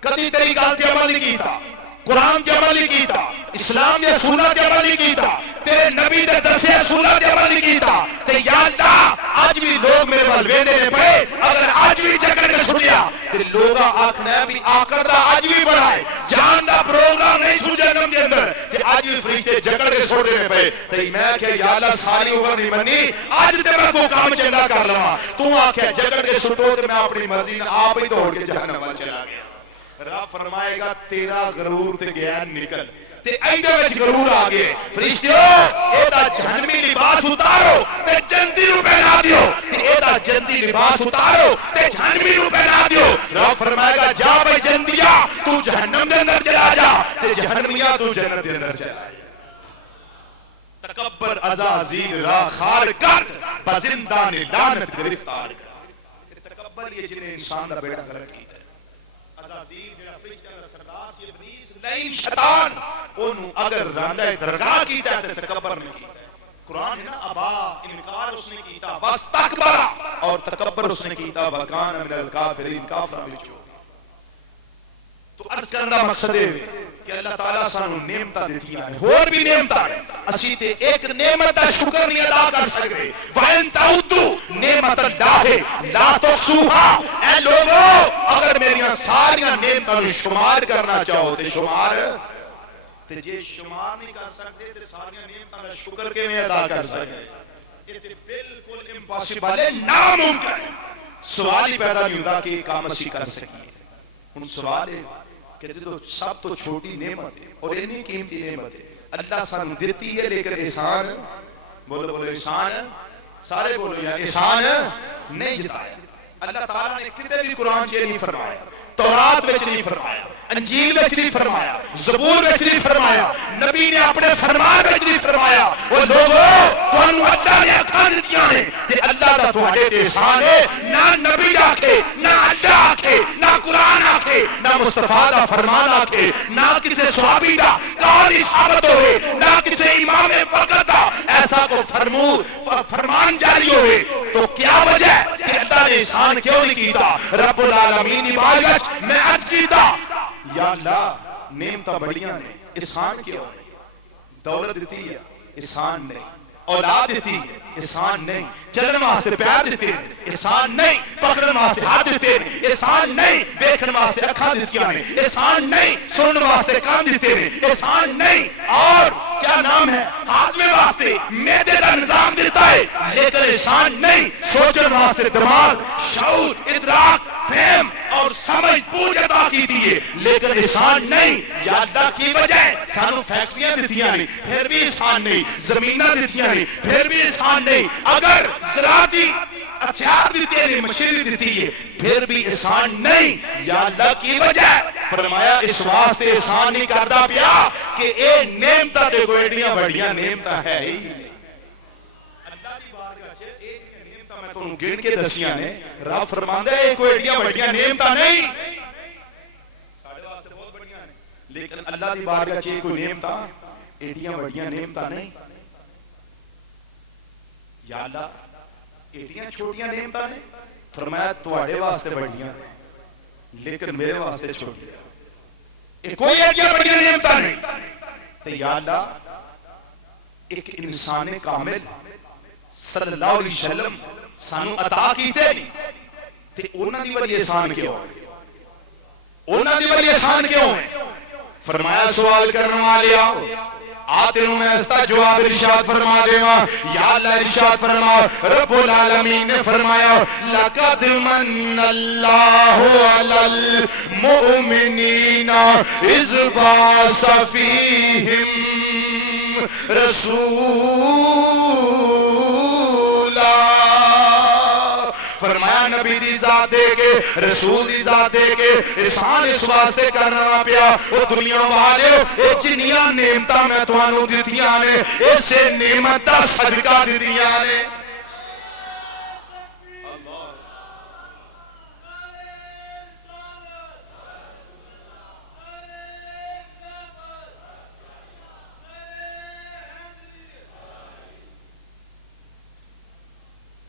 کبھی تیری گل تے عمل نہیں کیتا قرآن تے عمل نہیں کیتا اسلام دے سنت تے عمل نہیں کیتا تیرے نبی دے دسے سنت تے عمل نہیں کیتا تے یا اللہ آج بھی لوگ میرے وال ویندے نے پئے اگر آج بھی چکر کے چھڑیا تے لوگا آکھنا بھی آکڑ دا آج بھی بڑا ہے جان دا پروگرام نہیں سو جہنم دے اندر تے آج بھی فرشتے جکڑ کے چھوڑ دے پئے تے میں کہ یا اللہ ساری عمر نہیں منی آج تے میں کو کام چنگا کر لواں تو آکھے جکڑ کے چھٹو تے میں اپنی مرضی نال آپ ہی دوڑ کے جہنم وال چلا گیا رب فرمائے گا تیرا غرور تے گیا نکل تے ایدے وچ غرور آگے فرشتیو ایدہ جہنمی لباس اتارو تے جنتی رو پہنا دیو تے ایدہ جنتی لباس اتارو تے جہنمی رو پہنا دیو رب فرمائے گا جا بھائی جنتیا تو جہنم دے اندر چلا جا تے جہنمیاں تو جنت دے اندر چلا جا تکبر عزازیل را خار کرد بزندان لعنت گرفتار کرد تکبر یہ جنہیں انسان دا بیڑا غرق کی عزازیل جڑا فرشتہ دا سردار سی ابلیس لئین شیطان انہوں اگر راندہ درگاہ کیتا ہے تکبر نہیں کیتا قرآن ہے نا ابا انکار اس نے کیتا واستکبر اور تکبر اس نے کیتا وکان من الکافرین کافرہ بچو تو عرض کرنا مقصد ہے کہ اللہ تعالیٰ سانو نعمتہ دیتی ہیں اور بھی نعمتہ اسی تے ایک نعمت دا شکر نہیں ادا کر سکتے وَإِن تَعُدُّوا نعمت اللہ لا تُحْصُوهَا اے لوگو اگر میریاں ساریاں نعمتوں شمار کرنا چاہو تے شمار تے جے شمار نہیں کر سکتے تے ساریاں نعمتوں کا شکر کے میں ادا کر سکتے یہ تے بالکل امپاسبل ہے ناممکن سوال ہی پیدا نہیں ہوتا کہ یہ کام اسی کر سکیے ان سوال ہے کہ جو سب تو چھوٹی نعمت ہے اور انہی قیمتی نعمت ہے اللہ سانو دیتی ہے لیکن احسان بولو بولو احسان سارے بولو یا احسان نہیں جتایا اللہ تعالیٰ نے کتے بھی قرآن چیئے نہیں فرمایا تورات وچ نہیں فرمایا انجیل وچ نہیں فرمایا زبور وچ نہیں فرمایا نبی نے اپنے فرمان وچ نہیں فرمایا وہ لوگو تانوں اللہ نے اکھاں دتیاں نے تے اللہ دا تواڈے تے احسان ہے نہ نبی آکھے نہ اللہ آکھے نہ قرآن آکھے نہ مصطفیٰ دا فرمان آکھے نہ کسی صحابی دا قول ثابت ہوئے نہ کسی امام وقت دا ایسا کو فرمان جاری ہوئے تو کیا وجہ ہے کہ اللہ نے احسان کیوں نہیں کیتا رب العالمین دی بارگاہ میں عرض کیتا یا اللہ نعمتہ بڑیاں نے احسان کیوں نہیں دولت دیتی ہے احسان نہیں اولاد دیتی ہے احسان نہیں، چلن واسطے پیر دیتے ہیں احسان نہیں، پکڑن واسطے ہاتھ دیتے ہیں احسان نہیں، دیکھن واسطے اکھاں دیتیاں نے احسان نہیں، سنن واسطے کان دیتے ہیں احسان نہیں، اور کیا نام ہے ہاضمے واسطے معدے کا نظام دیتا ہے، لیکن احسان نہیں، سوچن واسطے دماغ، شعور، ادراک، فہم اور سمجھ بوجھ عطا کی دیئے، لیکن احسان نہیں۔ یا اللہ کی وجہ سانو فیکٹریاں دیتیاں نہیں پھر بھی احسان نہیں، زمینہ دیتیاں نہیں پھر بھی احسان نہیں، اگر زراعتی ہتھیار دیتے ہیں مشینری دیتی ہے پھر بھی احسان نہیں۔ یا اللہ کی وجہ فرمایا اس واسطے احسان نہیں کردہ پیا کہ اے نعمتہ تے کوئی ایڈیاں بڑیاں نعمتہ ہے ہی اللہ دی بارگاہ چے ایک نعمتہ میں تنوں گن کے دسیاں نے رب فرماندہ ہے کوئی ایڈیاں بڑیاں نعمتہ نہیں، ساڑھے واسطے بہت بڑیاں ہیں لیکن اللہ دی بارگاہ چے کوئی نعمتہ ایڈیاں بڑیاں نعمتہ نہیں۔ یا اللہ ایڈیاں چھوٹیاں نعمتہ نہیں، فرمایا تواڑے واسطے بڑیاں لیکن میرے واسطے چھوٹیاں، کوئی ایڈیاں بڑیاں نعمتہ نہیں۔ تو یا اللہ ایک انسان کامل صلی اللہ علیہ وسلم سانو عطا کیتے نہیں تے انہاں دی وجہ احسان کیوں ہے، انہاں دی وجہ احسان کیوں ہے؟ فرمایا سوال کرنے والے آؤ آتے ہوں میں اس کا جواب ارشاد فرما دے گا۔ یا اللہ ارشاد فرما رب العالمین نے فرمایا لَقَدْ مَنَّ اللَّهُ عَلَى الْمُؤْمِنِينَ إِذْ بَعَثَ فِيهِمْ رَسُولًا، فرمایا نبی دی ذات دے کے رسول دی ذات دے کے احسان اس واسطے کرنا پیا وہ دنیا والے اے جنیاں نعمتاں میں توانو دیتیاں نے اسے نعمت دا صدقہ دیتیاں نے۔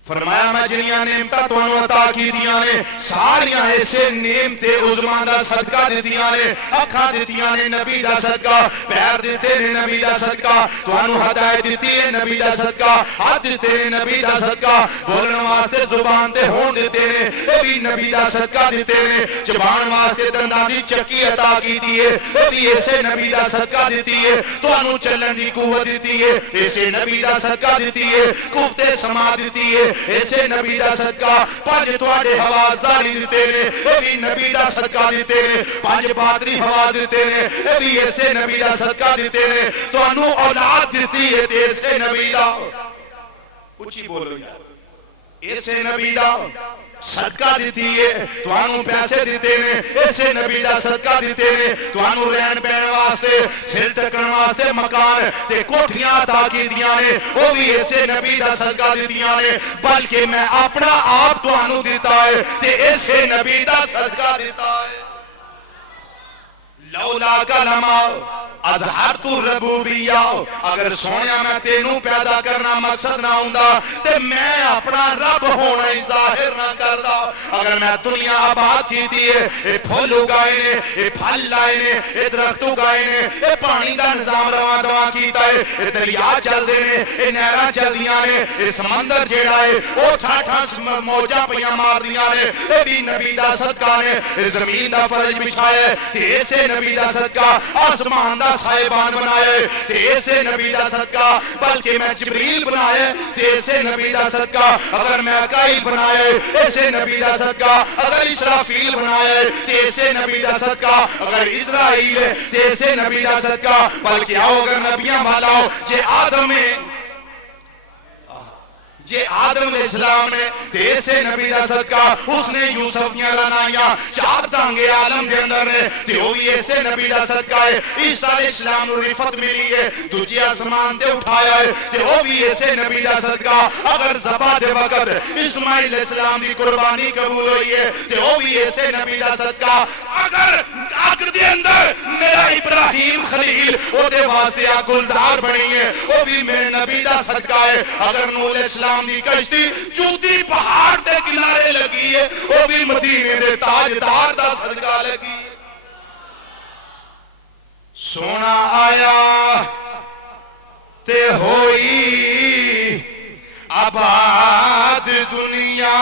فرمایا میں جنیاں نعمتہ توانو عطا کی دیاں نے ساریاں ایسے نعمتے عظمان دا صدقہ دیتیاں نے، اکھاں دیتیاں نے نبی دا صدقہ، پیر دیتے نے نبی دا صدقہ، توانو ہدایت دیتی ہے نبی دا صدقہ، ہاتھ دیتے نے نبی دا صدقہ، بولن واسطے زبان تے ہون دیتے نے اے بھی نبی دا صدقہ دیتے نے، زبان واسطے دنداں دی چکی عطا کی دیئے اے بھی ایسے نبی دا صدقہ دیتی ہے، توانو چلن دی قوت دیتی ہے ایسے نبی دا صدقہ دیتی ہے، قوت سما دیتی ہے ایسے نبی دا صدقہ، پانچ تواڈے حواس ظاہری دیتے نے اے بھی نبی دا صدقہ دیتے نے، پانچ باطنی حواس دیتے نے اے بھی ایسے نبی دا صدقہ دیتے نے، توانو اولاد دیتی ہے ایسے نبی دا اچھی بولو یار ایسے نبی دا صدقہ دیتی ہے، توانو پیسے دیتے نے ایسے نبی دا صدقہ دیتے نے، توانو رہن پہن واسطے سر ٹکن واسطے مکان تے کوٹھیاں عطا کی دیاں نے وہ بھی ایسے نبی دا صدقہ دیتیاں نے، بلکہ میں اپنا آپ توانو دیتا ہے تے ایسے نبی دا صدقہ دیتا ہے۔ لولا کلمہ اظہرت ربوبیہ، اگر سونیا میں تینوں پیدا کرنا مقصد نہ ہوندا تے میں اپنا رب ہونا ہی ظاہر نہ کردا، اگر میں دنیا آباد کی دیئے اے پھول اگائے نے اے پھل لائے نے اے درخت اگائے نے اے پانی دا نظام رواں دواں کیتا ہے اے دریا چل دے نے اے نہراں چل دیاں نے اے سمندر جیڑا ہے او ٹھاٹھاں موجاں پیاں مار دیاں نے اے بھی نبی دا صدقہ نے، اے زمین دا فرج بچھایا تے ایسے نبی دا صدقہ، آسمان دا صاحبان بنائے تے ایسے نبی دا صدقہ، بلکہ میں جبریل بنائے تے ایسے نبی دا صدقہ، اگر میں اکائل بنائے ایسے نبی دا صدقہ، اگر اسرافیل بنائے تے ایسے نبی دا صدقہ، اگر اسرائیل تے ایسے نبی دا صدقہ، بلکہ آؤ اگر نبیاں والاؤ جے آدم جے آدم علیہ السلام نے ایسے نبی دا صدقہ اس نے یوسف دیاں رنائیاں چار دانگے عالم دے اندر نے تے ہوئی ایسے نبی دا صدقہ ہے، عیسیٰ علیہ السلام نے رفت ملی ہے دوجی آسمان دے اٹھایا ہے تے ہوئی ایسے نبی دا صدقہ، اگر ذبح دے وقت اسماعیل علیہ السلام دی قربانی قبول ہوئی ہے تے ہوئی ایسے نبی دا صدقہ، اگر آگ دے اندر میرا ابراہیم خلیل او دے واسطے آگ گلزار بنی ہے وہ بھی میرے نبی دا صدقہ ہے، اگر نوح علیہ السلام دی کشتی چوتی پہاڑ تے کنارے لگی ہے وہ بھی مدینے دے تاجدار دا صدقہ لگی ہے۔ سونا آیا تے ہوئی آباد دنیا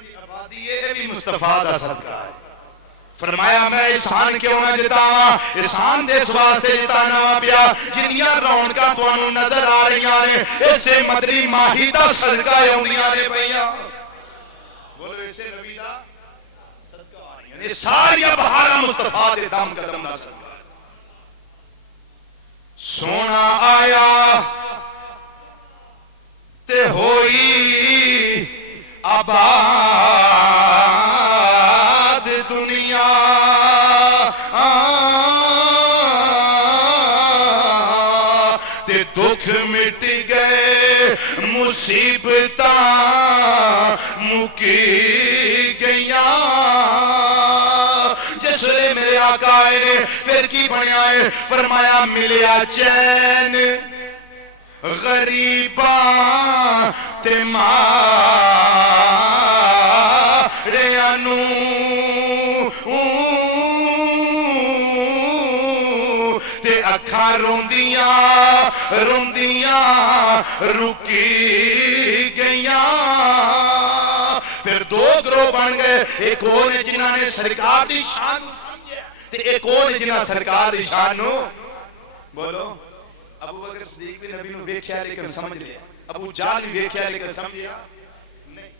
دی آبادی یہ بھی مصطفیٰ دا صدقہ ہے. فرمایا میں احسان کیوں نہ جتاواں احسان دے واسطے جتانا پیا جنیاں رونقاں تانوں نظر آ رہیاں نے اسے مدنی ماہی دا صدقہ آؤندیاں نے پئیاں بولو اسے نبی دا صدقہ آ رہیاں نے ساری بہاراں مصطفیٰ دے دم قدم دا صدقہ. سونا آیا تے ہوئی آباد دنیا تے دکھ مٹ گئے مصیبتاں مکی گئیاں. جس لئے میرے آقا نے پھر کی بنیا ہے فرمایا ملیا چین غریباں تے ماریانو تے اکھاں روندیاں روندیاں رکی گئیاں. پھر دو گروہ بن گئے ایک اور جنہاں نے سرکار دی شان سمجھے تے ایک اور جنہاں سرکار دی شان نو بولو. ابو بکر صدیق بھی نبی نو ویکھیا لیکن سمجھ لیا ابو جہل بھی ویکھیا لیکن سمجھیا نہیں.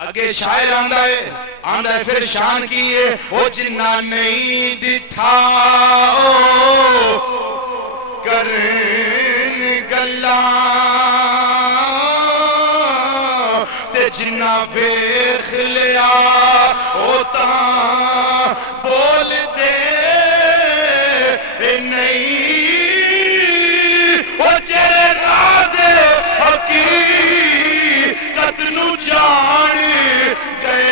اگے شاعر آندا ہے پھر شان کی ہے او جنہ نہیں ڈٹھا کرن گلاں تے جنہ ویکھ لیا او تاں بول دے نہیں حقیقت نو جان گئے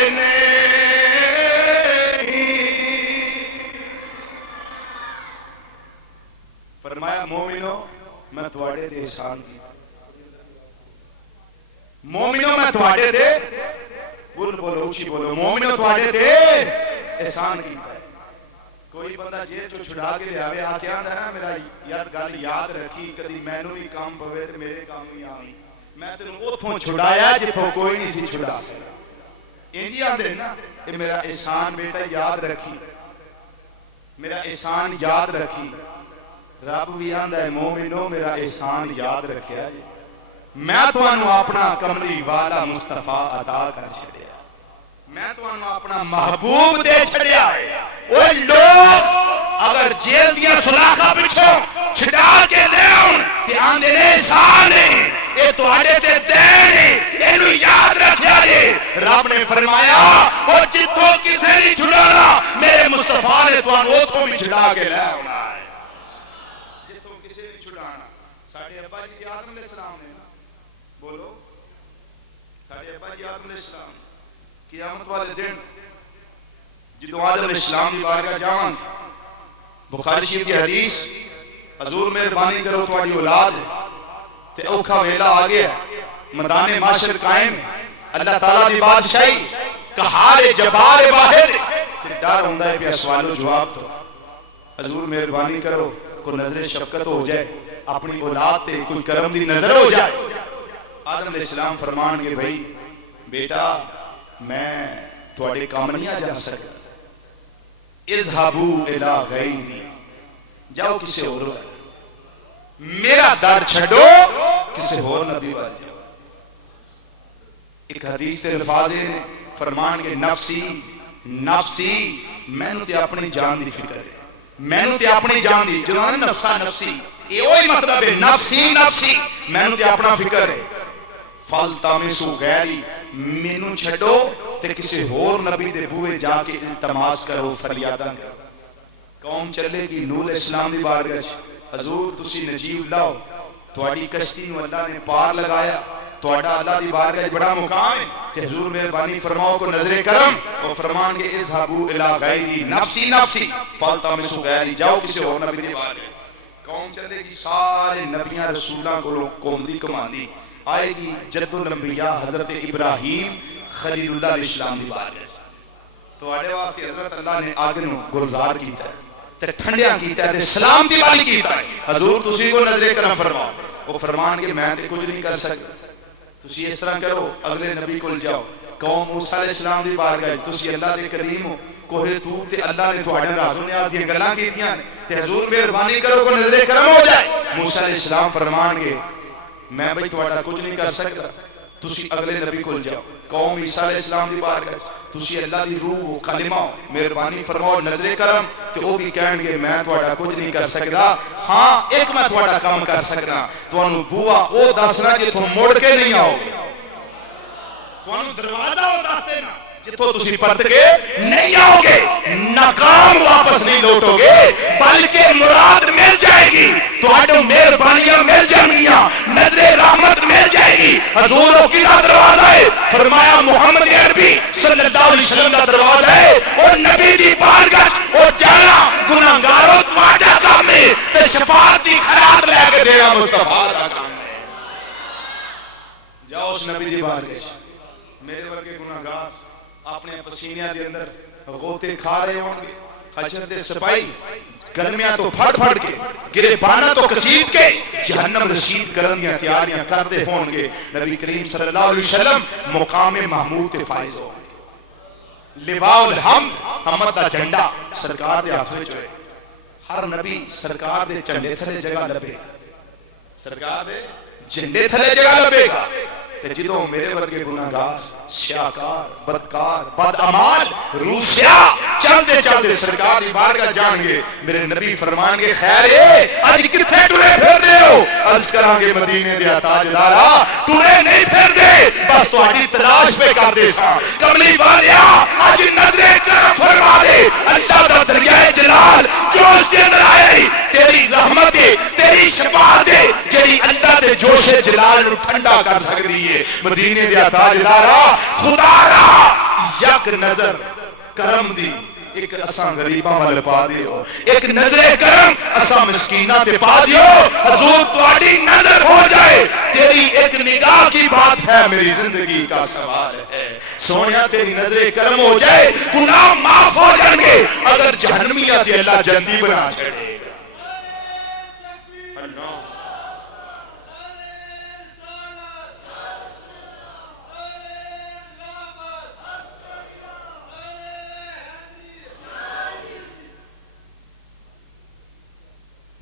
فرمایا مومنو میں تواڈے تے احسان کیتا مومنو میں تواڈے تے بولو اونچی بولو مومنو تواڈے تے احسان کیتا. کوئی بندہ جیل چو چھڑا کے لے آوے آ کے آندا نا میرا یار گل یاد رکھی کدی مینوں بھی کام پوے تے میرے کام بھی آویں میں تینوں اوتھوں چھڑایا جتھوں کوئی نہیں سی چھڑا سکدا. انجی آندے نا اے میرا احسان بیٹا یاد رکھی میرا احسان یاد رکھی. رب بھی آندا ہے مومنو میرا احسان یاد رکھیا جی میں تانوں اپنا کملی والا مصطفیٰ عطا کر چھڑیا میں تانوں اپنا محبوب دے چھڑیا ہے. اوے لوگ اگر جیل دیا سلاخا پچھوں چھڑا کے لے آن تے آندے نے احسان ہے اے تواڈے تے دین ہے اینو یاد رکھیا جے. رب نے فرمایا او جتھوں کسے نہیں چھڑانا میرے مصطفیٰ نے تانوں اوتھوں بھی چھڑا کے لے آنا ہے جتھوں کسے نہیں چھڑانا. ساڈے ابا جی آدم علیہ السلام نے بولو ساڈے ابا جی آدم علیہ السلام قیامت والے دن جدو آدم علیہ السلام دی بارگاہ جاواں بخاری شریف کی حدیث حضور مہربانی کرو تواڈی اولاد تے اوکھا ویلا آ گیا میدان معاشر قائم اللہ تعالیٰ دی بادشاہی قہار جبار واحد تے ڈر ہوندا ہے پیا سوال و جواب تو حضور مہربانی کرو کو نظر شفقت ہو جائے اپنی اولاد تے کوئی کرم دی نظر ہو جائے. آدم علیہ السلام فرمان گے بھائی بیٹا میں تواڈے کام نہیں آ جا سکتا اذهبوا الى غیری جاؤ کسی اور میرا در چھڑو کسی اور نبی وال جاؤ. ایک حدیث تے الفاظ نے فرمان کے نفسی نفسی مینوں تے اپنی جان دی فکر ہے مینوں تے اپنی جان دی جو نا نفسا نفسی یہ وہی مطلب ہے نفسی نفسی مینوں تے اپنا فکر ہے. فالتمسوا غیری مینوں چھڈو تے کسی اور نبی دے بوئے جا کے التماس کرو فریاداں کرو. قوم چلے گی نور اسلام دی بارگاہ حضور تسی نجیب لاؤ تواڈی کشتی نو اللہ نے پار لگایا تواڈا اللہ دی بارگاہ بڑا مقام ہے تے حضور مہربانی فرماؤ کو نظر کرم اور فرمان کے اذهبوا الى غیری نفسی نفسی فالتمسوا غیری جاؤ کسی اور نبی دی بارگاہ. قوم چلے گی سارے نبیاں رسولاں کو قوم دی کماندی آئے گی جد الانبیاء حضرت ابراہیم خلیل اللہ علیہ السلام دی بارگاہ تو آڑے واسطے حضرت اللہ نے آگے نو گلزار کیتا ہے تے ٹھنڈیاں کیتا ہے تے سلامتی والی کیتا ہے حضور تسی کو نظر کرم فرماؤ وہ فرمان کے میں تے کچھ نہیں کر سکتا تسی اس طرح کرو اگلے نبی کول جاؤ قوم موسیٰ علیہ السلام دی بارگاہ تسی اللہ دے کریم ہو کوہ طور تے اللہ نے تواڈے راز و نیاز دی گلاں کیتیاں تے حضور مہربانی کرو کو نظر کرم ہو جائے موسیٰ علیہ السلام فرمان کے میں بھئی تواڈا کچھ نہیں کر سکتا تسی اگلے نبی کول جاؤ قوم عیسیٰ علیہ السلام دی بارگاہ تسی اللہ دی روح کلمہ مہربانی فرماؤ نظر کرم تے او بھی کہن گے میں تواڈا کچھ نہیں کر سکدا ہاں ایک میں تواڈا کام کر سکنا تانوں بوا او دسنا جے تم مڑ کے نہیں آؤ گے تانوں دروازہ او دس دینا جتوں تسی پرت کے نہیں آؤ گے ناکام واپس نہیں لوٹو گے بلکہ مراد مل جائے گی تواڈوں مہربانیاں مل جائیں گی نظر رحمت مل جائے گی حضور کی دروازہ ہے فرمایا محمد عربی صلی اللہ علیہ وسلم کا دروازہ ہے اور نبی دی بارگاہ اور جانا گناہگاروں تواڈا کام ہے تے شفاعت دی خیرات لے کے دینا مصطفیٰ دا کام ہے جاؤ اس نبی دی بارگاہ میرے ورگے گناہگار اپنے پسینیاں دے اندر غوطے کھا رہے ہوں گے حشر دے سپاہی گرمیاں تو پھڑ پھڑ کے گریبانہ تو کسیب کے جہنم رسید کرن دیاں تیاریاں کردے ہوں گے نبی کریم صلی اللہ علیہ وسلم مقام محمود تے فائز ہوں گے لواء الحمد حمد دا جھنڈا سرکار دے ہاتھ وچ ہوئے ہر نبی سرکار دے جھنڈے تھلے جگہ لبے سرکار دے جھنڈے تھلے جگہ لبے گا تے جدوں میرے ورگے گناہگار سیاکار بدکار بدعمال روسیا چلدے چلدے سرکار دی بارگاہ جان گے میرے نبی فرمان گے خیر ہے اج کتھے ٹرے پھر دے ہو عرض کران گے مدینے دے تاجدارا ٹرے نہیں پھر دے بس تہاڈی تلاش پہ کر دے سا کملی والیا اج نظر کرم فرما دے اللہ دا دریائے جلال جوش دے اندر آئے تیری رحمت تیری شفاعت جڑی اللہ دے جوش جلال نو ٹھنڈا کر سکدی ہے مدینے دے تاجدارا خدا را یک نظر کرم دی ایک اساں غریباں وال پا دیو ایک نظر کرم اساں مسکیناں تے پا دیو حضور تواڈی نظر ہو جائے تیری ایک نگاہ کی بات ہے میری زندگی کا سوال ہے سونیا تیری نظر کرم ہو جائے گناہ معاف ہو جائیں گے اگر جہنمیاں تے اللہ جنتی بنا چھڑے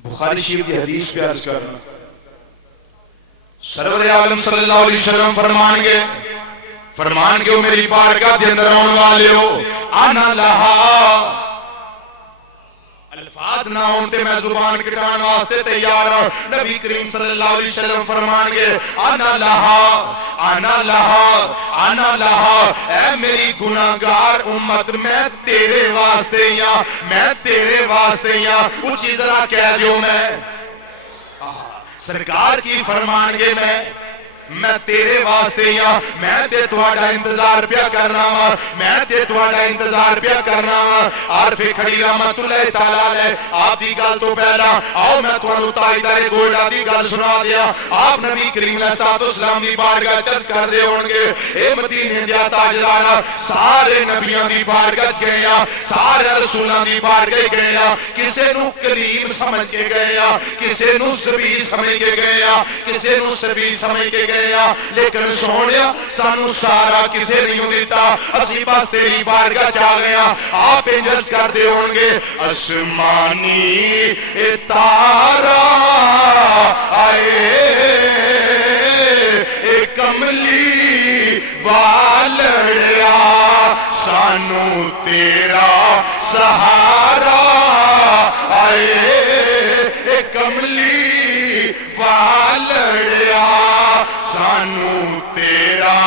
بخاری شریف کی حدیث پہ عرض کرنا سرور عالم صلی اللہ علیہ وسلم فرمان کے وہ میری بارگاہ دے اندر آنے والے ہو آنا لہا الفاظ نہ ہونتے میں زبان کٹان واسطے تیار ہوں نبی کریم صلی اللہ علیہ وسلم فرمان کے آنا لہا آنا لہا آنا لہا اے میری گناہگار امت میں تیرے واسطے یا اچھی ذرا کہہ دیو میں سرکار کی فرمان کے میں تیرے واسطے یا میں تے تواڈا انتظار پیا کرنا وا میں تے تواڈا انتظار پیا کرنا وا عارف کھڑی رحمت اللہ تعالی علیہ آپ دی گل تو پہلا آؤ میں تانوں تاجدار گولڈا دی گل سنا دیا آپ نبی کریم علیہ السلام دی بارگاہ چرچ کر دے ہون گے اے مدینے دے تاجدار سارے نبیاں دی بارگاہ گئے یا سارے رسولاں دی بارگاہ گئے یا کسے نو کلیم سمجھ کے گئے یا کسے نو سبی سمجھ کے گئے یا کسے نو سبی سمجھ کے گئے لیکن سونیا سانو سارا کسے نہیں دیتا اسی بس تیری بارگاہ چاہ گیا آپ انجز کر دے ہونگے اسمانی تارا آئے کملی والڑیا سانو تیرا سہارا آئے کملی والڑیا سانو تیرا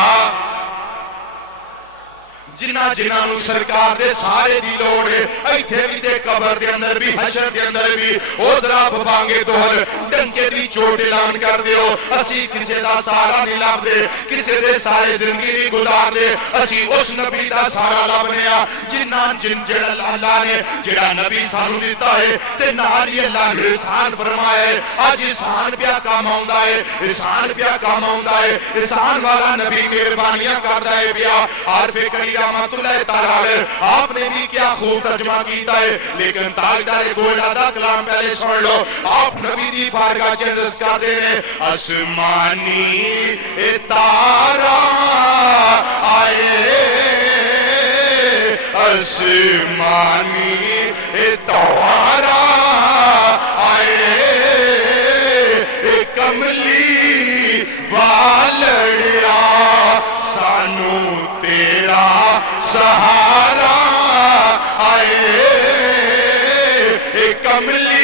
جنہ نو سرکار دے سارے دی لوڑے ایتھے بھی دے قبر دے اندر بھی حشر دے اندر بھی او دراب بانگے دوہر ڈنکے دی چوٹ اعلان کر دیو اسی کسے دا سارا نہیں لب دے کسے دے سارے زندگی نہیں گزار دے اسی اس نبی دا سارا لبنیا جنہ جڑا اللہ نے جڑا نبی سانو دیتا ہے تے ناری اللہ نے احسان فرمایا ہے آج احسان پیا کام آؤندا ہے احسان پیا کام آؤندا ہے احسان والا نبی مہربانیاں کردا ہے پیا عارف کڑی رحمت اللہ تعالی آپ نے بھی کیا خوب ترجمہ کیتا ہے لیکن تاجدار گوئلہ دا کلام پہلے سن لو آپ نبی دی بارگاہ چیزز کر دے رہے آسمانی تارا آئے آسمانی تارا آئے کملی والڑیا سانو تیرا سہارا آئے کملی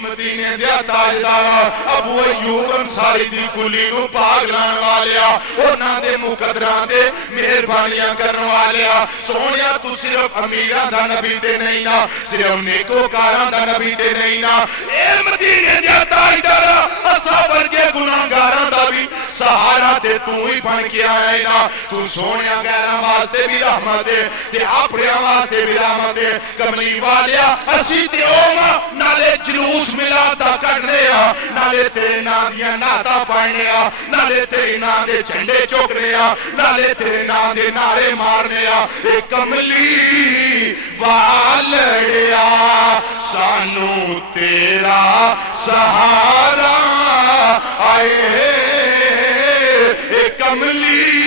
مدینے دیا تاجدارا ابو ایوب انصاری دی کلی نو پاک لان والیا اونا دے مقدران دے مہربانیاں کرن والیا سونیا تو صرف امیران دا نبی دے نہیں نا صرف نیکو کاران دا نبی دے نہیں نا اے مدینے دیا تاجدارا اصحابر کے گناہگاران دا بھی سہارا تے تو ہی بن کے آئے نا تو سونیا غیران واسطے بھی رحمت دے تے اپنے واسطے بھی رحمت دے کملی والیا اسی تے اوما نالے جلوس ملاتا کرنے نالے تیرے نام دیا ناتا پڑھنے نالے تیرے نام دے جھنڈے چوکنے نالے تیرے نام دے نعرے مارنے اے کملی والڑیا سانو تیرا سہارا آئے اے کملی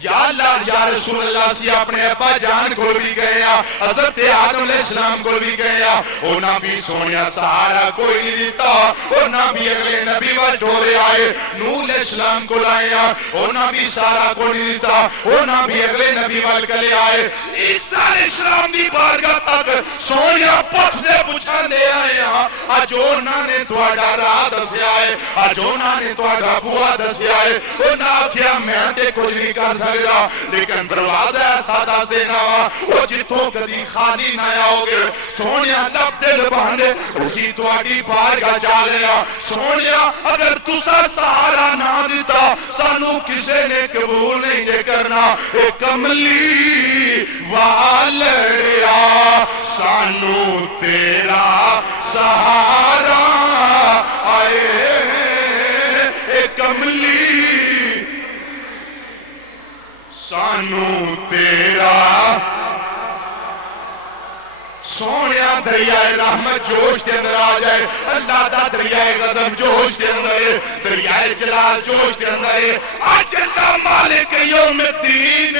یا اللہ یا رسول اللہ سی اپنے ابا جان کو بھی گیا حضرت آدم علیہ السلام کو بھی گیا اونا بھی سونیا سہارا کوئی نہیں دیتا اونا بھی اگلے نبی وجھورے آئے نوح علیہ السلام کو لائیا اونا بھی سہارا کوئی نہیں دیتا اونا بھی اگلے نبی وجھلے آئے عیسیٰ علیہ السلام دی بارگاہ تک سونیا پچھ دے پچھان دے آئے آج اونا نے توڑا راہ دسے آئے آج اونا نے توڑا بوا دسے آئے اونا کیا میں تے کچھ نہیں کر سکتا لیکن بروازہ ایسا دس دینا وہ جتوں کدی خالی نہ آؤ گے سونیا لب دل باندھے اسی تو آگی بارگاہ چالیا سونیا اگر تسا سہارا نہ دیتا سانو کسے نے قبول نہیں دے کرنا اے کملی والڑیا سانو تیرا سہارا آئے اے کملی سانو تیرا سونیا دریائے رحمت جوش دے اندر آ جائے اللہ دا دریائے غضب جوش دے اندر دریائے جلال جوش دے اندر آج اللہ مالک یوم الدین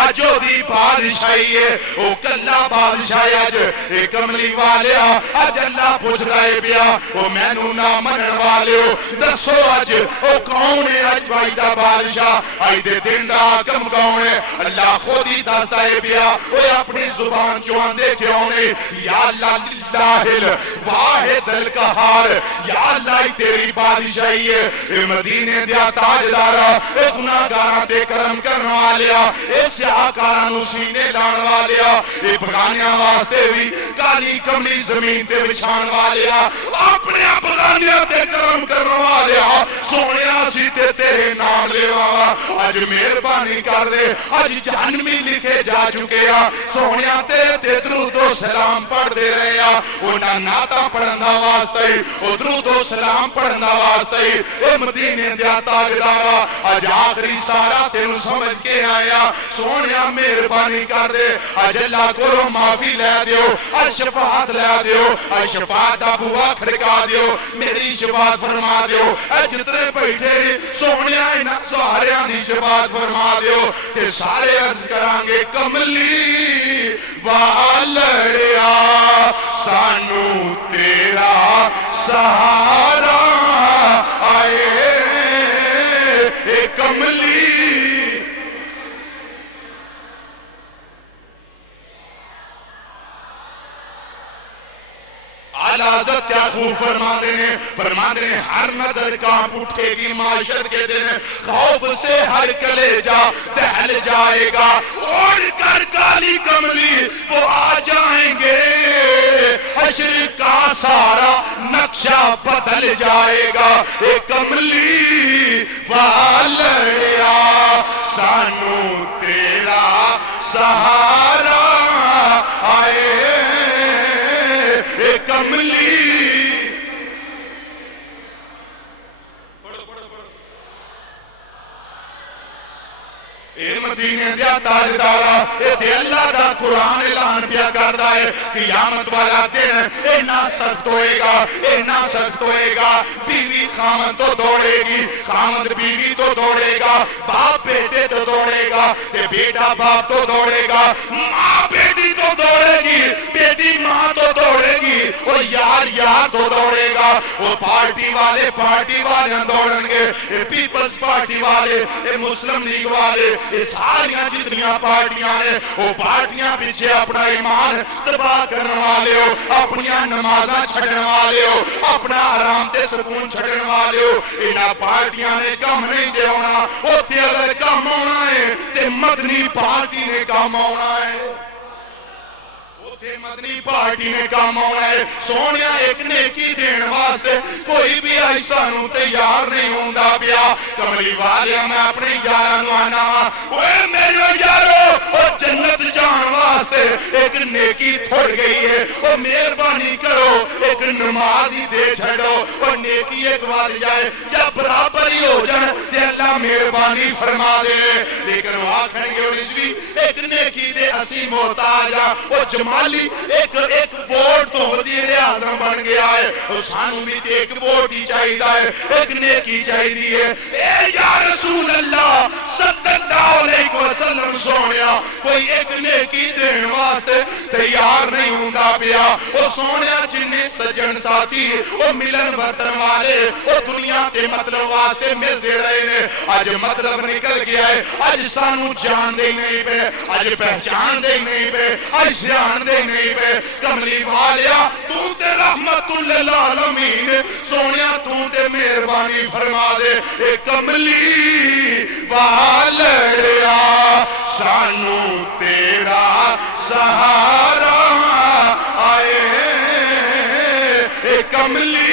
آجو دی بادشاہی ہے او کلا بادشاہی آج ایک کملی والے آج اللہ پوچھ رہے بیا او مینو نہ منن والے دسو آج او کون ہے آج بائی دا بادشاہ آئی دے دن دا کم کون ہے اللہ خود ہی دستا ہے بیا او اپنی زبان چوان دے کیوں یا اللہ للہ الواحد القہار یا اللہ تیری بادشاہی ہے اے مدینے دیا تاجدارا اے گناہگاراں تے کرم کرن والیا اے سیاہکاراں نو سینے لان والیا اے بغانیاں واسطے بھی کالی کملی زمین تے بچھان والیا اپنے بغانیاں تے کرم کرن والیا سونیا سی تے تیرے نام لیوا آج مہربانی کر دے آج جہنمی لکھے جا چکے سونیا تیرے تے درود و سلام پڑھ دے رہے انہاں ناتا پڑھنا واسطے او درود و سلام پڑھنا واسطے اے مدینے دیا تاجدارا آج آخری سارا تینو سمجھ کے آیا سونیا مہربانی کر دے آج اللہ کو معافی لے دیو آج شفاعت لے دیو آج شفاعت دا بوا کھڑکا دیو میری شفاعت فرما دیو آج جتنے بیٹھے سونیا انہاں ساریاں دی شفاعت فرما دیو کہ سارے عرض کرانگے کملی والڑیا سانو تیرا سہارا آئے اے کملی حضرت وہ فرماتے ہیں ہر نظر کانپ اٹھے گی معاشر کے دن، خوف سے ہر کلیجہ دہل جائے گا، اڑ کر کالی کملی وہ آ جائیں گے، حشر کا سارا نقشہ بدل جائے گا، اے کملی والڑیا سانو تیرا سہارا آئے، اے کملی اے مدینے دیا تاجدارا، اے تے اللہ دا قرآن اعلان پیا کردا ہے، قیامت والا دن اینا سخت ہوئے گا، اینا سخت ہوئے گا، بیوی خامد تو دوڑے گی، خامد بیوی تو دوڑے گا، باپ بیٹے تو دوڑے گا، تے بیٹا باپ تو دوڑے گا، ماں بیٹی تو دوڑے گی، بیٹی ماں تو دوڑے گی، اور یار یار تو دوڑے گا، وہ پارٹی والے دوڑیں گے، اے پیپلز پارٹی والے، اے مسلم لیگ والے، یہ ساریاں جتنیاں پارٹیاں ہیں، وہ پارٹیاں پیچھے اپنا ایمان تباہ کرنے والے ہو، اپنیاں نمازاں چھڑنے والے ہو، اپنا آرام تے سکون چھڑنے والے ہو، انہاں پارٹیاں نے کم نہیں دے ہونا، ہوتے اگر کم ہونا ہے تے مدنی پارٹی نے کم ہونا ہے، مدنی پارٹی نے کام ہونا ہے، سونیا ایک نیکی دین واسطے کوئی بھی ایسا نو تیار نہیں ہوندہ پیا، کملی والے میں اپنے یارانو آنا اوے میرے یارو او جنت جان واسطے ایک نیکی تھوڑ گئی ہے، او مہربانی کرو ایک نمازی دے چھڑو، او نیکی ایک واد جائے یا برابر ہی ہو جائے تے اللہ مہربانی فرما دے، لیکن وہ آکھن گے رجوی ایک نیکی دے اسی محتاج او جمالی ایک ووٹ تو وزیر اعظم بن گیا ہے، سانو بھی ایک ووٹ ہی چاہیے ہے، ایک نیکی چاہیے ہے، اے یا رسول اللہ صلی اللہ علیہ وسلم سونیا کوئی ایک نیکی دین واسطے تیار نہیں ہوندہ پیا، وہ سونیا جنہیں سجن ساتھی وہ ملن برتن والے وہ دنیا کے مطلب واسطے مل دے رہے ہیں، آج مطلب نکل گیا ہے، آج سانو جان دے نہیں پہ، آج پہچان دے نہیں پہ، آج سیان دے نہیں پہ، کملی والیا تو تے رحمت للعالمین سونیا تو تے مہربانی فرما دے، اے کملی والیا سانو تیرا سہارا آئے، اے کملی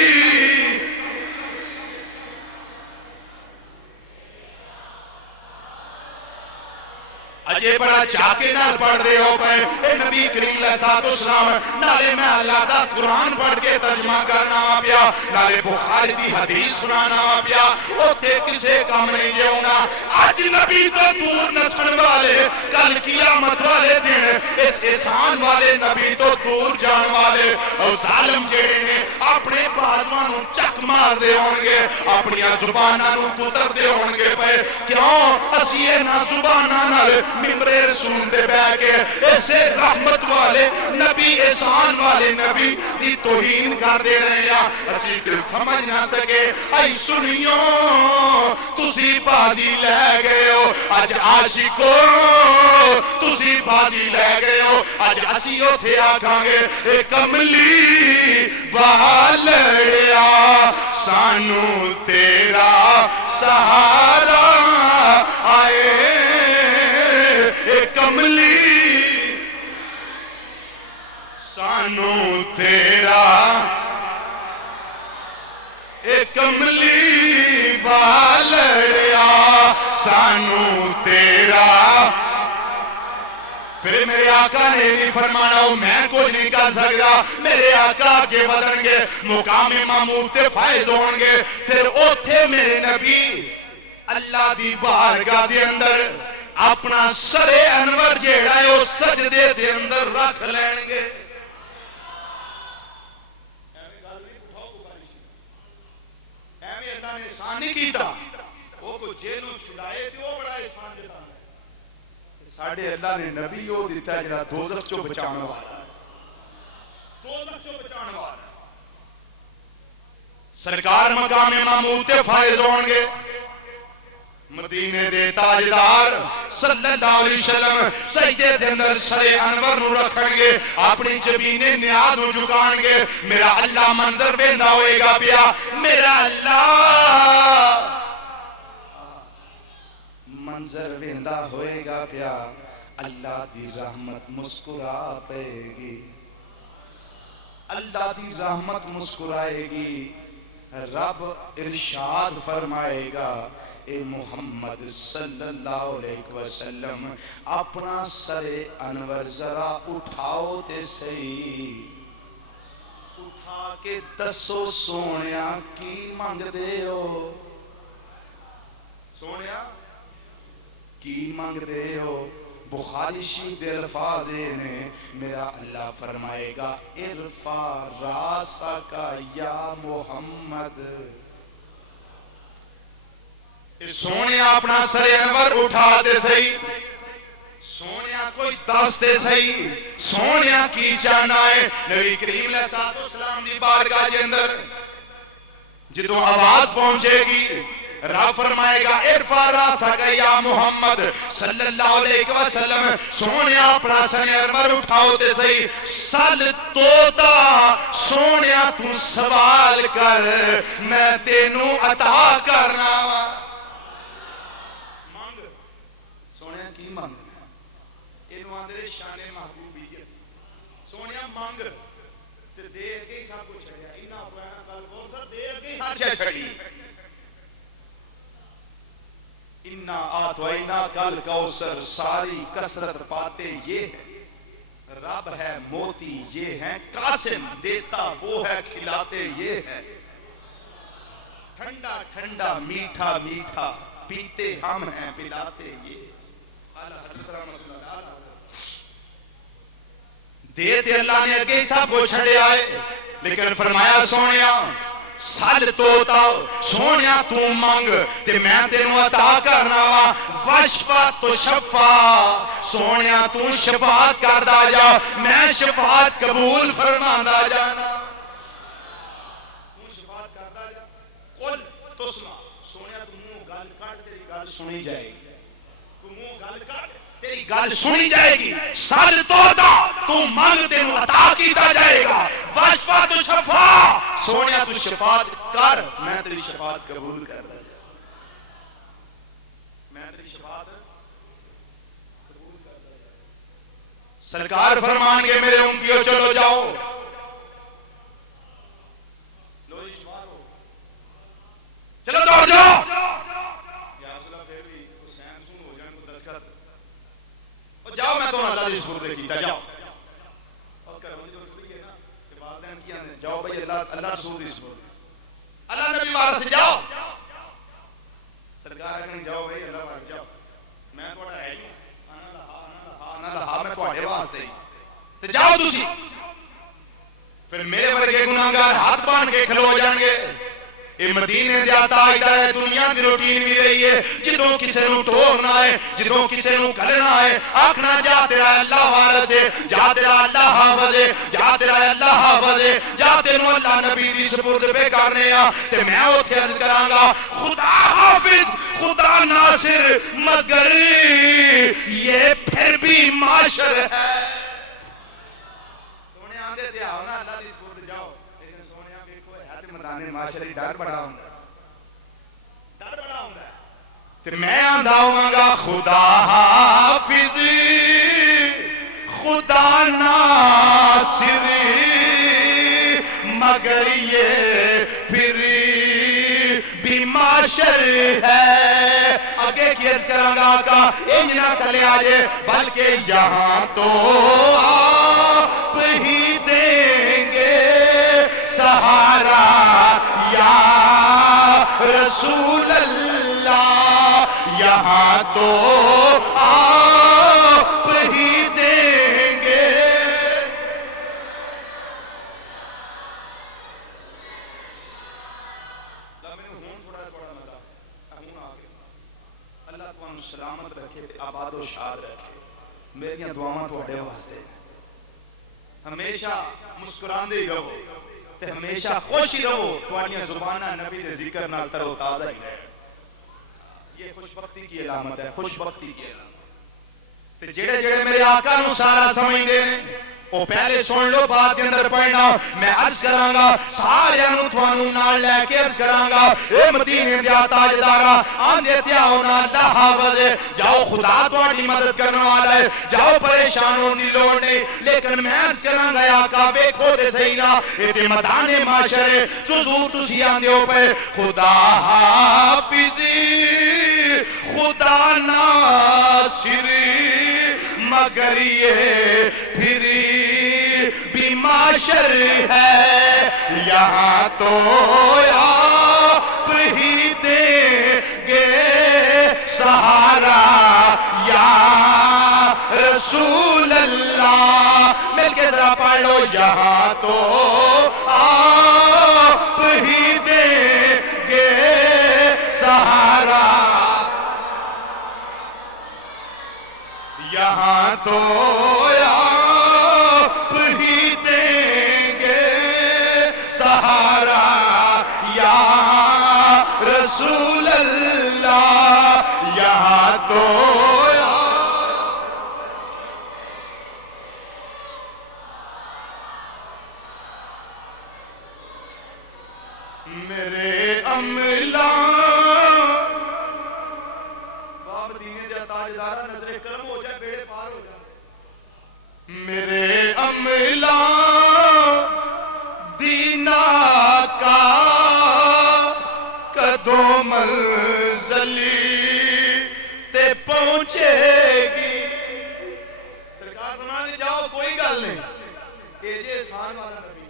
اجے بڑا چاکے نال پڑھ دے ہو پہ، اے نبی کریم علیہ السلام نالے میں اللہ دا قرآن پڑھ کے ترجمہ کرنا ہوا پیا، نالے بخاری دی حدیث سنانا ہوا پیا، او تے کسے کام نہیں جے ہونا، آج نبی تو دور نسن والے، کل قیامت والے دن اس احسان والے نبی تو دور جان والے، او ظالم جیڑے نے اپنے بازوانوں چک مار دے ہونگے، اپنی زبانانوں کتر دے ہونگے پہ، کیوں اسیے نا زبانانال ممبر رسول دے بے کے ایسے رحمت والے نبی احسان والے نبی دی توہین کر دے رہے ہیں، اسی دل سمجھ نہ سکے، اے سنیوں تسی بازی لے گئے ہو، آج عاشقوں تسی بازی لے گئے ہو، آج اسیوں تھے آکھاں گے، اے کملی والڑیا سانو تیرا سہارا آئے، اے کملی سانو تیرا، اے کملی والڑیا سانو تیرا، پھر میرے آقا نے نہیں فرمانا ہوں میں کچھ نہیں کر سکتا، میرے آقا آگے بدن گے، مقام محمود تے فائز ہونگے، پھر اوتھے میرے نبی اللہ دی بارگاہ دے اندر اپنا سر انور جیڑا ہے وہ سجدے دے اندر رکھ لین گے، ایویں اللہ نے احسان نہیں کیتا، وہ کو جیلوں چھڑائے تھے وہ بڑا احسان دیتا ہے، ساڑھے اللہ نے نبی وہ دیتا ہے جڑا دوزخ چو بچانا والا ہے، دوزخ چو بچانا والا ہے، سرکار مقام محمود تے فائز ہونگے، مدینے دے تاجدار صلی اللہ علیہ وسلم سجدے دے اندر سر انور نو رکھن گے اپنی جبینے نیاز نو جھکان گے میرا اللہ منظر ویندا ہوئے گا پیا میرا اللہ منظر ویندا ہوئے گا پیا اللہ دی رحمت مسکرا پے گی اللہ دی رحمت مسکرائے گی رب ارشاد فرمائے گا اے محمد صلی اللہ علیہ وسلم اپنا سر انور ذرا اٹھاؤ تے صحیح اٹھا کے دسو سونیا کی مانگ دے ہو سونیا کی مانگ دے ہو بخاری شریف دے الفاظ نے میرا اللہ فرمائے گا ارفع راسک یا محمد سونے اپنا سر انور اٹھا دے صحیح سونیا کوئی دس دے صحیح سونیا کی جانا ہے نبی کریم علیہ السلام دی بارگاہ کے اندر جدوں آواز پہنچے گی رب فرمائے گا ارفع راسک یا محمد صلی اللہ علیہ وسلم سونیا اپنا سر انور اٹھاؤ تے صحیح سل توتا سونیا تو سوال کر میں تینوں عطا کرنا وا مانگ سونیا کی مانگ اینو آندے شان محبوبیت سونیا مانگ تے دے کے سب کچھ چھڑیا اینا پرانا گل بوسا دے کے ہر شے چھڑی اِنَّا آتوائنا کل کوثر ساری کثرت پاتے یہ ہے رب ہے موتی یہ ہے قاسم دیتا وہ ہے کھلاتے یہ ہے ٹھنڈا ٹھنڈا میٹھا میٹھا پیتے ہم ہیں پلاتے یہ دیتے اللہ نے اگے سب کو چھڑے آئے لیکن فرمایا سونیا سال توتا سونیا تو مانگ تے میں تینوں عطا کرنا وا وشفا تو شفا سونیا تو شفاعت کردا جا میں شفاعت قبول فرماندا جانا تو شفاعت کردا جا قل تسمع سونیا تو منہ گل کٹ تیری گل سنی جائے گی تو منہ گل کٹ تیری گل سنی جائے گی سال توتا تو مانگ تینوں عطا کیتا جائے گا وشفا تو شفا سونیا تو شفاعت کر میں تیری شفاعت قبول کر رہا جا میں تیری شفاعت قبول کر رہا جا سرکار فرمان گے میرے امتیوں چلو جاؤ لو جی شفاعت ہو چلو دوڑ جاؤ یا رسول اللہ پھر بھی حسین سن ہو جائیں کو دستخط جاؤ میں تو اللہ دی سپرد کیتا جاؤ اور کرو جو رسولی ہے نا کہ والدین کیا نے جاؤ بھئی اللہ رسول دی سپرد اللہ نبی وارث سے جاؤ سرکار کہیں جاؤ بھئی اللہ وارث جاؤ میں تھوڑا ہے ہی آنا لہا میں تھوڑے واسطے ہی تو جاؤ دوسری پھر میرے ورگے گناہگار ہاتھ بان کے کھلو جائیں گے یہ مدینے دیا تاجدہ ہے دنیا دی روٹین بھی رہی ہے جدوں کسے نو ٹورنا ہے جدوں کسے نو کلنا ہے آکھنا جا تیرا اللہ وارث ہے جا تیرا اللہ حافظ ہے جا تیرا اللہ حافظ ہے جا تینو اللہ نبی دی سپرد پہ کرنے آ تے میں اوتھے عرض کراں گا خدا حافظ خدا ناصر مگر یہ پھر بھی معاشر ہے سونے آندے تھے آؤ نا اللہ دی سپرد جاؤ معاشری ڈر بڑا ہوں تے میں آندھا ہوں گا خدا حافظ خدا ناصر مگر یہ پھر بھی معاشر ہے آگے کیس کروں گا کا انجنا کلے آجے بلکہ یہاں تو آپ ہی دیں گے سہارا یا رسول اللہ یہاں تو آپ ہی دیں گے اللہ تمہیں سلامت رکھے آباد و شاد رکھے میری دعاواں تواڈے واسطے ہمیشہ مسکراندے ہی رہو تے ہمیشہ خوش ہی رہو تواڈیاں زباناں نبی دے ذکر نال تر و تازہ ہی رہے یہ خوش بختی کی علامت ہے خوش بختی کی علامت تے جڑے جڑے میرے آقا نو سارا سمجھدے نے او پہلے سن لو بات دے اندر پڑھنا میں عرض کراں گا سارے نو تھانوں نال لے کے عرض کراں گا اے مدینے دے تاجدارا آندے تے آؤ نا اللہ حافظ جاؤ خدا تہاڈی مدد کرن والا ہے جاؤ پریشان ہون دی لوڑ نہیں لیکن میں عرض کراں گا آقا ویکھو تے صحیح نا اے تے میدان معاشر حضور تسی آندے ہو پے خدا حافظی خدا ناصری مگر یہ پھری بھی معاشر ہے یہاں تو آپ ہی دیں گے سہارا یا رسول اللہ مل کے ذرا پڑھ لو یہاں تو آپ ہی دیں گے سہارا یہاں تو آپ ہی دیں گے سہارا یا رسول اللہ یہاں تو میرے عملہ نظر کرم ہو جائے بیڑے پار ہو جائے میرے عملہ دینا کا قدوں منزلی تے پہنچے گی سرکار فرمانے جاؤ کوئی گل نہیں اے جے احسان والا نبی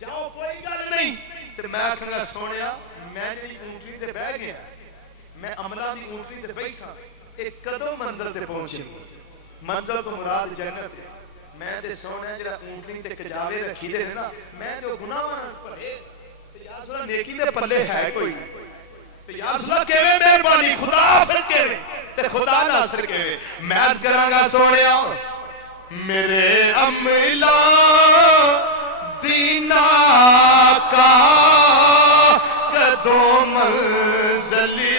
جاؤ کوئی گل نہیں تے میں آکھاں گا سونیا میں جی اونٹنی تے بہ گیا میں عملہ دی اونٹنی تے بیٹھا ایک قدم منزل تے پہنچے منزل تو مراد جنت ہے میں تے سونا جڑا اونٹنی تے کجاوے رکھی دے نا میں جو گناہاں پڑھے تے یا رسول اللہ نیکی دے پلے ہے کوئی تے یا رسول اللہ کیویں مہربانی خدا حافظ کیویں تے خدا ناصر کیویں میں عرض کراں گا سونیا میرے عملہ دینا کا قدوں منزلی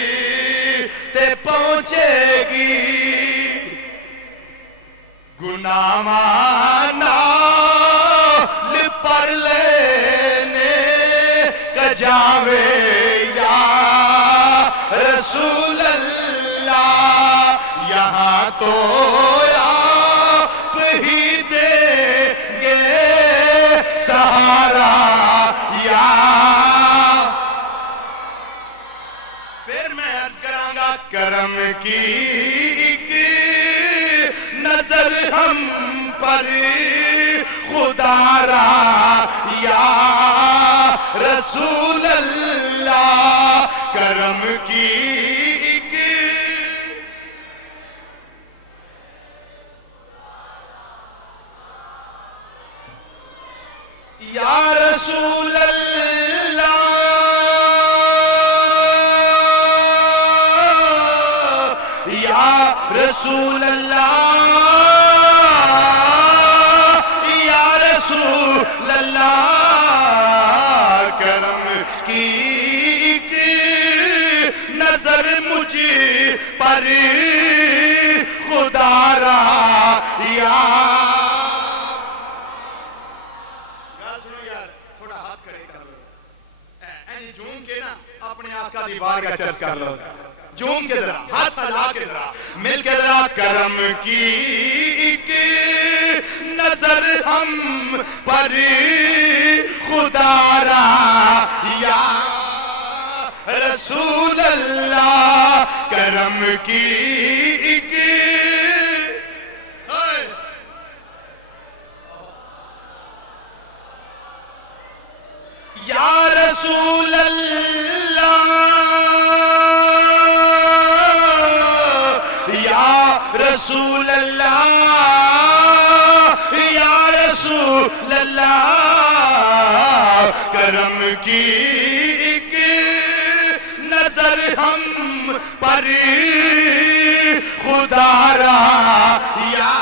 تے پہنچے گی گناہ مانا لپر لینے کجاوے یا رسول اللہ یہاں تو آپ ہی دیں گے سہارا یا پھر میں عرض کراں گا کرم کی ایک نظر ہم پر خدا را یا رسول اللہ کرم کی ایک یا رسول اللہ یا رسول اللہ یا رسول اللہ کرم کی ایک نظر مجھ پر خدا را یا تھوڑا ہاتھ کھڑے کر لو جھوم کے نا اپنے آقا دی بارگاہ چرچ کر لو جھوم کے ذرا ہاتھ ہلا کے ذرا مل کے ذرا کرم کی ایک نظر ہم پر خدا را یا رسول اللہ کرم کی ایک یا رسول اللہ یا رسول اللہ یا رسول اللہ کرم کی ایک نظر ہم پر خدا را یا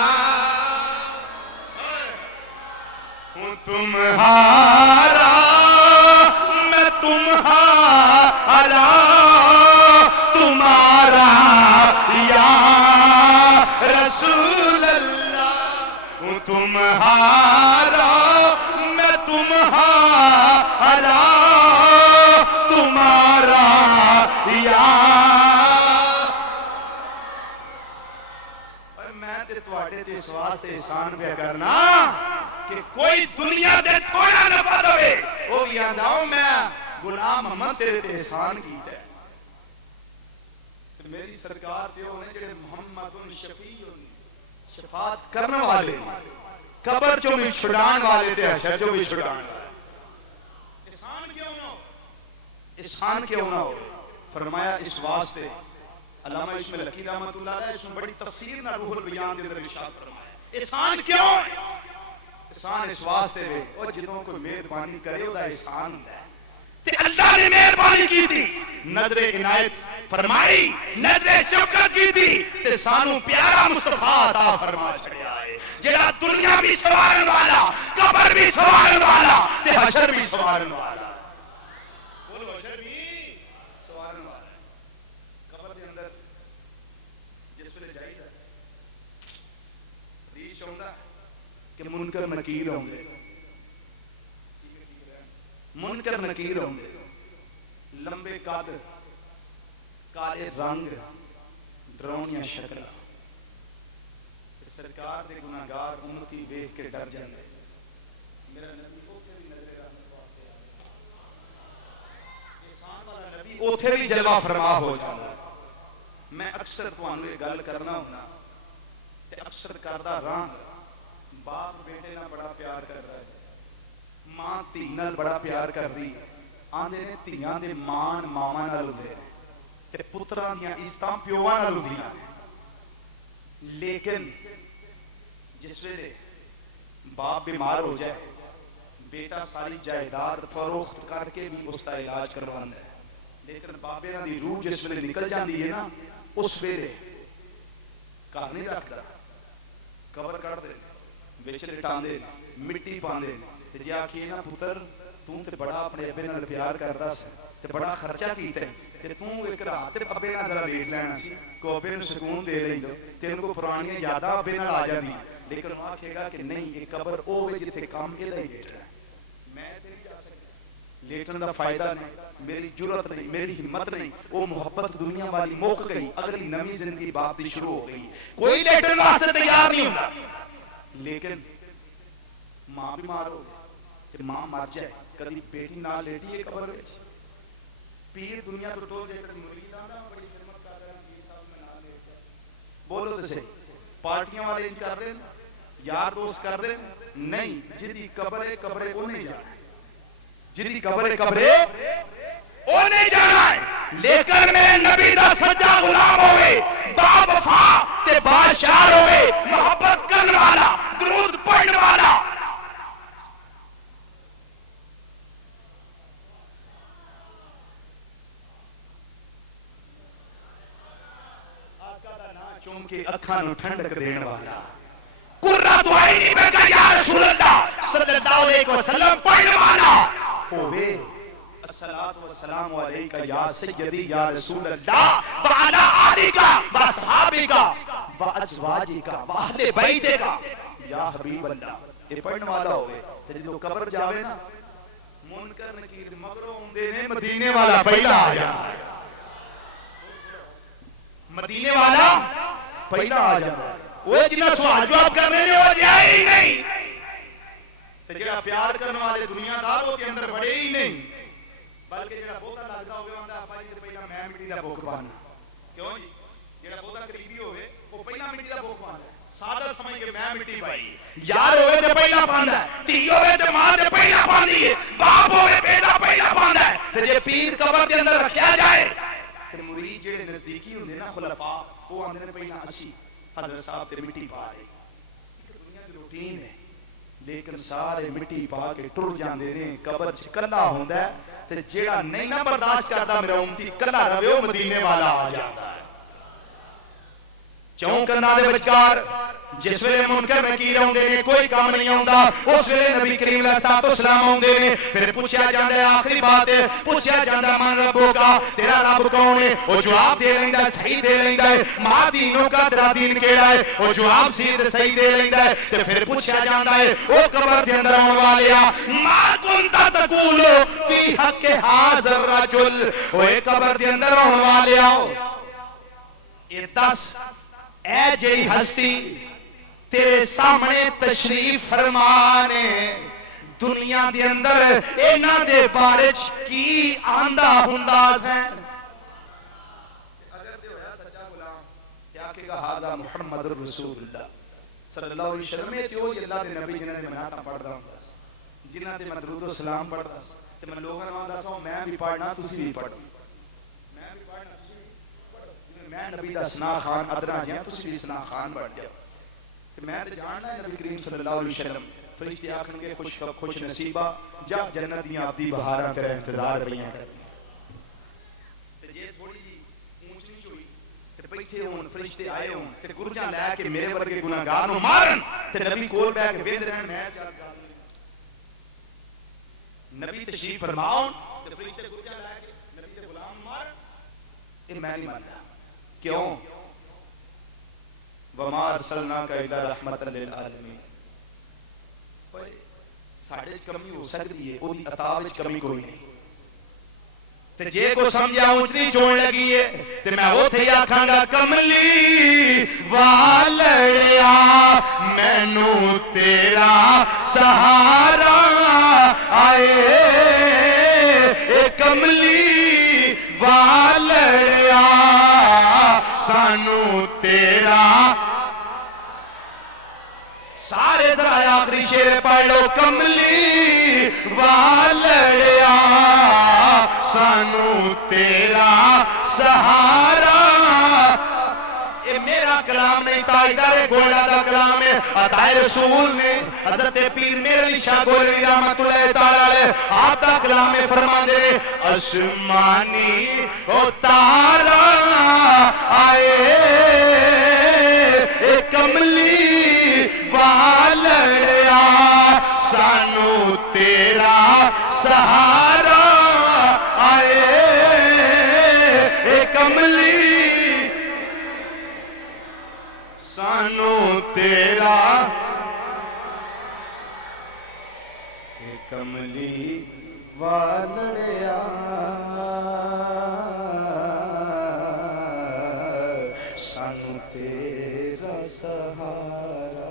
ہوں تمہارا میں تمہارا تمہارا یا رسول تمہارا میں تمہارا تمہارا یار میں تے تواڈے تے اس واسطے احسان پہ کرنا کہ کوئی دنیا دے تھوڑا نفع دے وہ بھی آندا میں غلام محمد تیرے تے احسان کیتا ہے میری سرکار تے ہونے جڑے محمد شفیع شفاعت کرنے والے قبر چوں بھی چھڑان والے تے حشر چوں بھی چھڑان والے احسان کیوں نہ ہو فرمایا اس واسطے علامہ اسماعیل حقیقی رحمۃ اللہ علیہ اس میں بڑی تفسیر نہ روح البیان کے اندر ارشاد فرمایا احسان کیوں ہے احسان اس واسطے ہے او جدوں کوئی مہربانی کرے او دا احسان ہوندا ہے تے اللہ نے مہربانی کی تھی نظر عنایت فرمائی نظر شفقت کی تھی تے سانو پیارا مصطفیٰ عطا فرما چھڑیا ہے جڑا دنیا بھی سوارن والا قبر بھی سوارن والا تے حشر بھی سوارن والا کہ منکر نکیر ہوں گے منکر نکیر ہوں گے لمبے قد کالے رنگ ڈرونیاں شکل سرکار دے گناہگار امتی دیکھ کے ڈر جاندے میرا نبی اوتھے بھی نظر رحمت واسطے احسان والا نبی اوتھے بھی جلوہ فرما ہو جاندا میں اکثر تانوں یہ گل کرنا ہونا تے اکثر کردا رہاں باپ بیٹے نال بڑا پیار کر رہا ہے ماں دھی نال بڑا پیار کر رہی آندے نے دھیاں دے مان ماواں نال ہوندے تے پتراں دیاں عزتاں پیواں نال ہوندیاں لیکن جس ویلے باپ بیمار ہو جائے بیٹا ساری جائیداد فروخت کر کے بھی اس کا علاج کرواندا ہے لیکن بابے دی روح جس ویلے نکل جاندی ہے نا اس ویلے گھر نہیں رکھدا قبر کر دے وچ لٹاندے مٹی پاندے تے جے آکھیے نا پتر تو تے بڑا اپنے ابے نال پیار کردا سی تے بڑا خرچہ کیتا ہے تے تو ایک رات تے ابے نال ذرا لیٹ لینا سی کو ابے نوں سکون دے رہی دو تینوں کو پرانی یاداں ابے نال آ جاندی لیکن وہ آکھے گا کہ نہیں یہ قبر او وے جتھے کام اے دا ہی لیٹنا میں تے نہیں جا سکدا لیٹن دا فائدہ نہیں میری جرأت نہیں میری ہمت نہیں وہ محبت دنیا والی موک گئی اگلی نئی زندگی باپ دی شروع ہو گئی کوئی لیٹن واسطے تیار نہیں ہوندا لیکن ماں بیمار ہو گئی ماں مر جائے کدی بیٹی نہ لیٹی ہے قبر وچ پیر دنیا تو ٹول جائے کدی مرید آندا بڑی خدمت کر رہا پیر صاحب میں نہ لیٹ جائے بولو تے صحیح پارٹیاں والے انج کر دین یار دوست کر دین نہیں جدی قبر ہے اونے جانا جدی قبر ہے اونے جانا ہے لیکن میں نبی دا سچا غلام ہوئے با وفا تے بادشاہ ہوئے محبت کرنے والا درود پڑھنے والا آقا دا نام چوم کے اکھاں نوں ٹھنڈک دین والا قرۃ عینی میں کہ یا رسول اللہ صلی اللہ علیہ وسلم پڑھنے والا ہوئے الصلاۃ والسلام علیک یا سیدی یا رسول اللہ وعلی آلک واصحابک وازواجک واہل بیتک یا حبیب اللہ یہ پڑھنے والا ہوئے تے جو قبر جاوے نا منکر نکیر مگروں ہوندے نے مدینے والا پہلا آ جانا مدینے والا پہلا آ جانا وہ جنہاں سوال جواب کرنے نے وہ جائے ہی نہیں تے جڑا پیار کرنے والے دنیا دار وہ کے اندر بڑے ہی نہیں بلکہ جڑا بہتا لگدا ہوے ہوندا اپا جی پہلا میں مٹی دا بھوک پانا کیوں جی جڑا بہتا قریبی ہوے وہ پہلا مٹی دا بھوک پاندا سادہ سمجھ کے میں مٹی پائی یار ہوے تے پہلا پاندا دھی ہوے تے ماں تے پہلا پاندی ہے باپ ہوے بیٹا پہلا پاندا ہے تے جے پیر قبر دے اندر رکھیا جائے تے مرید جڑے نزدیکی ہوندے نا خلفاء وہ آندے نے پہلا اسی حضرت صاحب تے مٹی پا رہے دنیا دی روٹین ہے لیکن سارے مٹی پا کے ٹر جاندے نے قبر چ کلا ہوندا ہے تے جیڑا نہیں نہ برداشت کردا میرا امتی کلا رہے مدینے والا آ جاندا ہے چون کناں دے وچکار جس ویلے منکر نکیر آندے نے کوئی کام نہیں آندا اس ویلے نبی کریم علیہ الصلوۃ والسلام آندے نے پھر پوچھا جاندا ہے آخری بات ہے پوچھا جاندا من ربو کا تیرا رب کون ہے وہ جواب دے لیندا ہے صحیح دے لیندا ہے ما دینوں کا تیرا دین کیڑا ہے وہ جواب صحیح دے لیندا ہے تے پھر پوچھا جاندا ہے او قبر دے اندر آن والیا ما کنت تقول فی حق ھذا الرجل اوے قبر دے اندر آن والیا اے دس اے جڑی ہستی تیرے سامنے تشریف فرمانے دنیا دے اندر اینا دے بارچ کی آندہ ہنداز ہیں اگر دے ہویا سچا غلام کیا کہ حاضر محمد رسول اللہ صلی اللہ علیہ وسلم میں تیو یہ اللہ دے نبی جنہوں نے مناتا پڑھ رہا ہوں جنہوں نے میں درود و سلام پڑھ رہا ہوں تو میں لوگوں نے وہاں دسا ہوں میں بھی پڑھنا تسی بھی پڑھو میں بھی پڑھنا تسی بھی پڑھو میں نبی دا سنا خان ادرا جیاں تسی بھی سنا خان بڑھ جاؤ میں تے جاننا ہے نبی کریم صلی اللہ علیہ وسلم فرشتے آکھن گے خوش نصیبہ جا جنت دیاں عبدی بہاراں تیرا انتظار پئیاں تے جے تھوڑی جی اونچ نیچ ہوئی تے بیٹھے ہون فرشتے آئے ہون تے گرجاں لے کے میرے ورگے گناہگار نوں مارن تے نبی کول بیٹھ کے ویندے رہن میں چل گل نبی تشریف فرماؤن تے فرشتے گرجاں لے کے نبی دے غلام مارن اے میں نہیں مانتا کیوں وَمَا أَرْسَلْنَاكَ إِلَّا رَحْمَةً لِلْعَالَمِينَ ساڑھے کمی ہو سکتی ہے اوہی عطا وچ کمی کوئی نہیں تے جے کو سمجھا اونچنی چون لگی ہے تے میں اوتھے ہی آکھاں گا کملی والڑیا مینوں تیرا سہارا آئے اے کملی والڑیا سانو تیرا سارے ذرا آخری شیر پڑھ لو کملی والڑیا سانو تیرا سہارا یہ میرا کلام نہیں تاجدار گولا دا کلام ہے عطائے رسول نے حضرت پیر میرے علی شاہ گولی رحمت اللہ تعالی آپ دا کلام ہے فرما دے اسمانی اتارا آئے اے کملی والڑیا سانو تیرا سہارا آئے اے کملی سانو تیرا اے کملی والڑیا سانو تیرا سہارا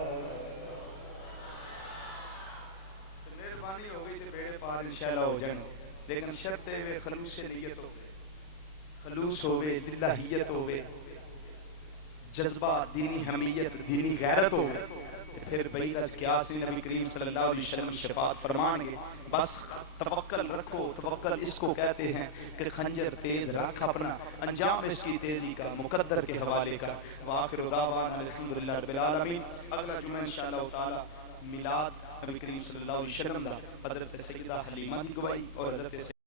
مہربانی ہو گئی تے بیڑے پار انشاءاللہ ہو جائیں لیکن شرط ہے خلوص نیت ہو خلوص ہوئے دلہیت ہوئے جذبہ دینی حمیت دینی غیرت ہو پھر بعید از قیاس نبی کریم صلی اللہ علیہ وسلم شفاعت فرمان گے بس توکل رکھو توکل اس کو کہتے ہیں کہ خنجر تیز رکھ اپنا انجام اس کی تیزی کا مقدر کے حوالے کا وآخر دعوانا الحمدللہ رب العالمین اگلا جمعہ انشاءاللہ تعالی میلاد نبی کریم صلی اللہ علیہ وسلم دا حضرت سیدہ حلیمہ کی گواہی اور حضرت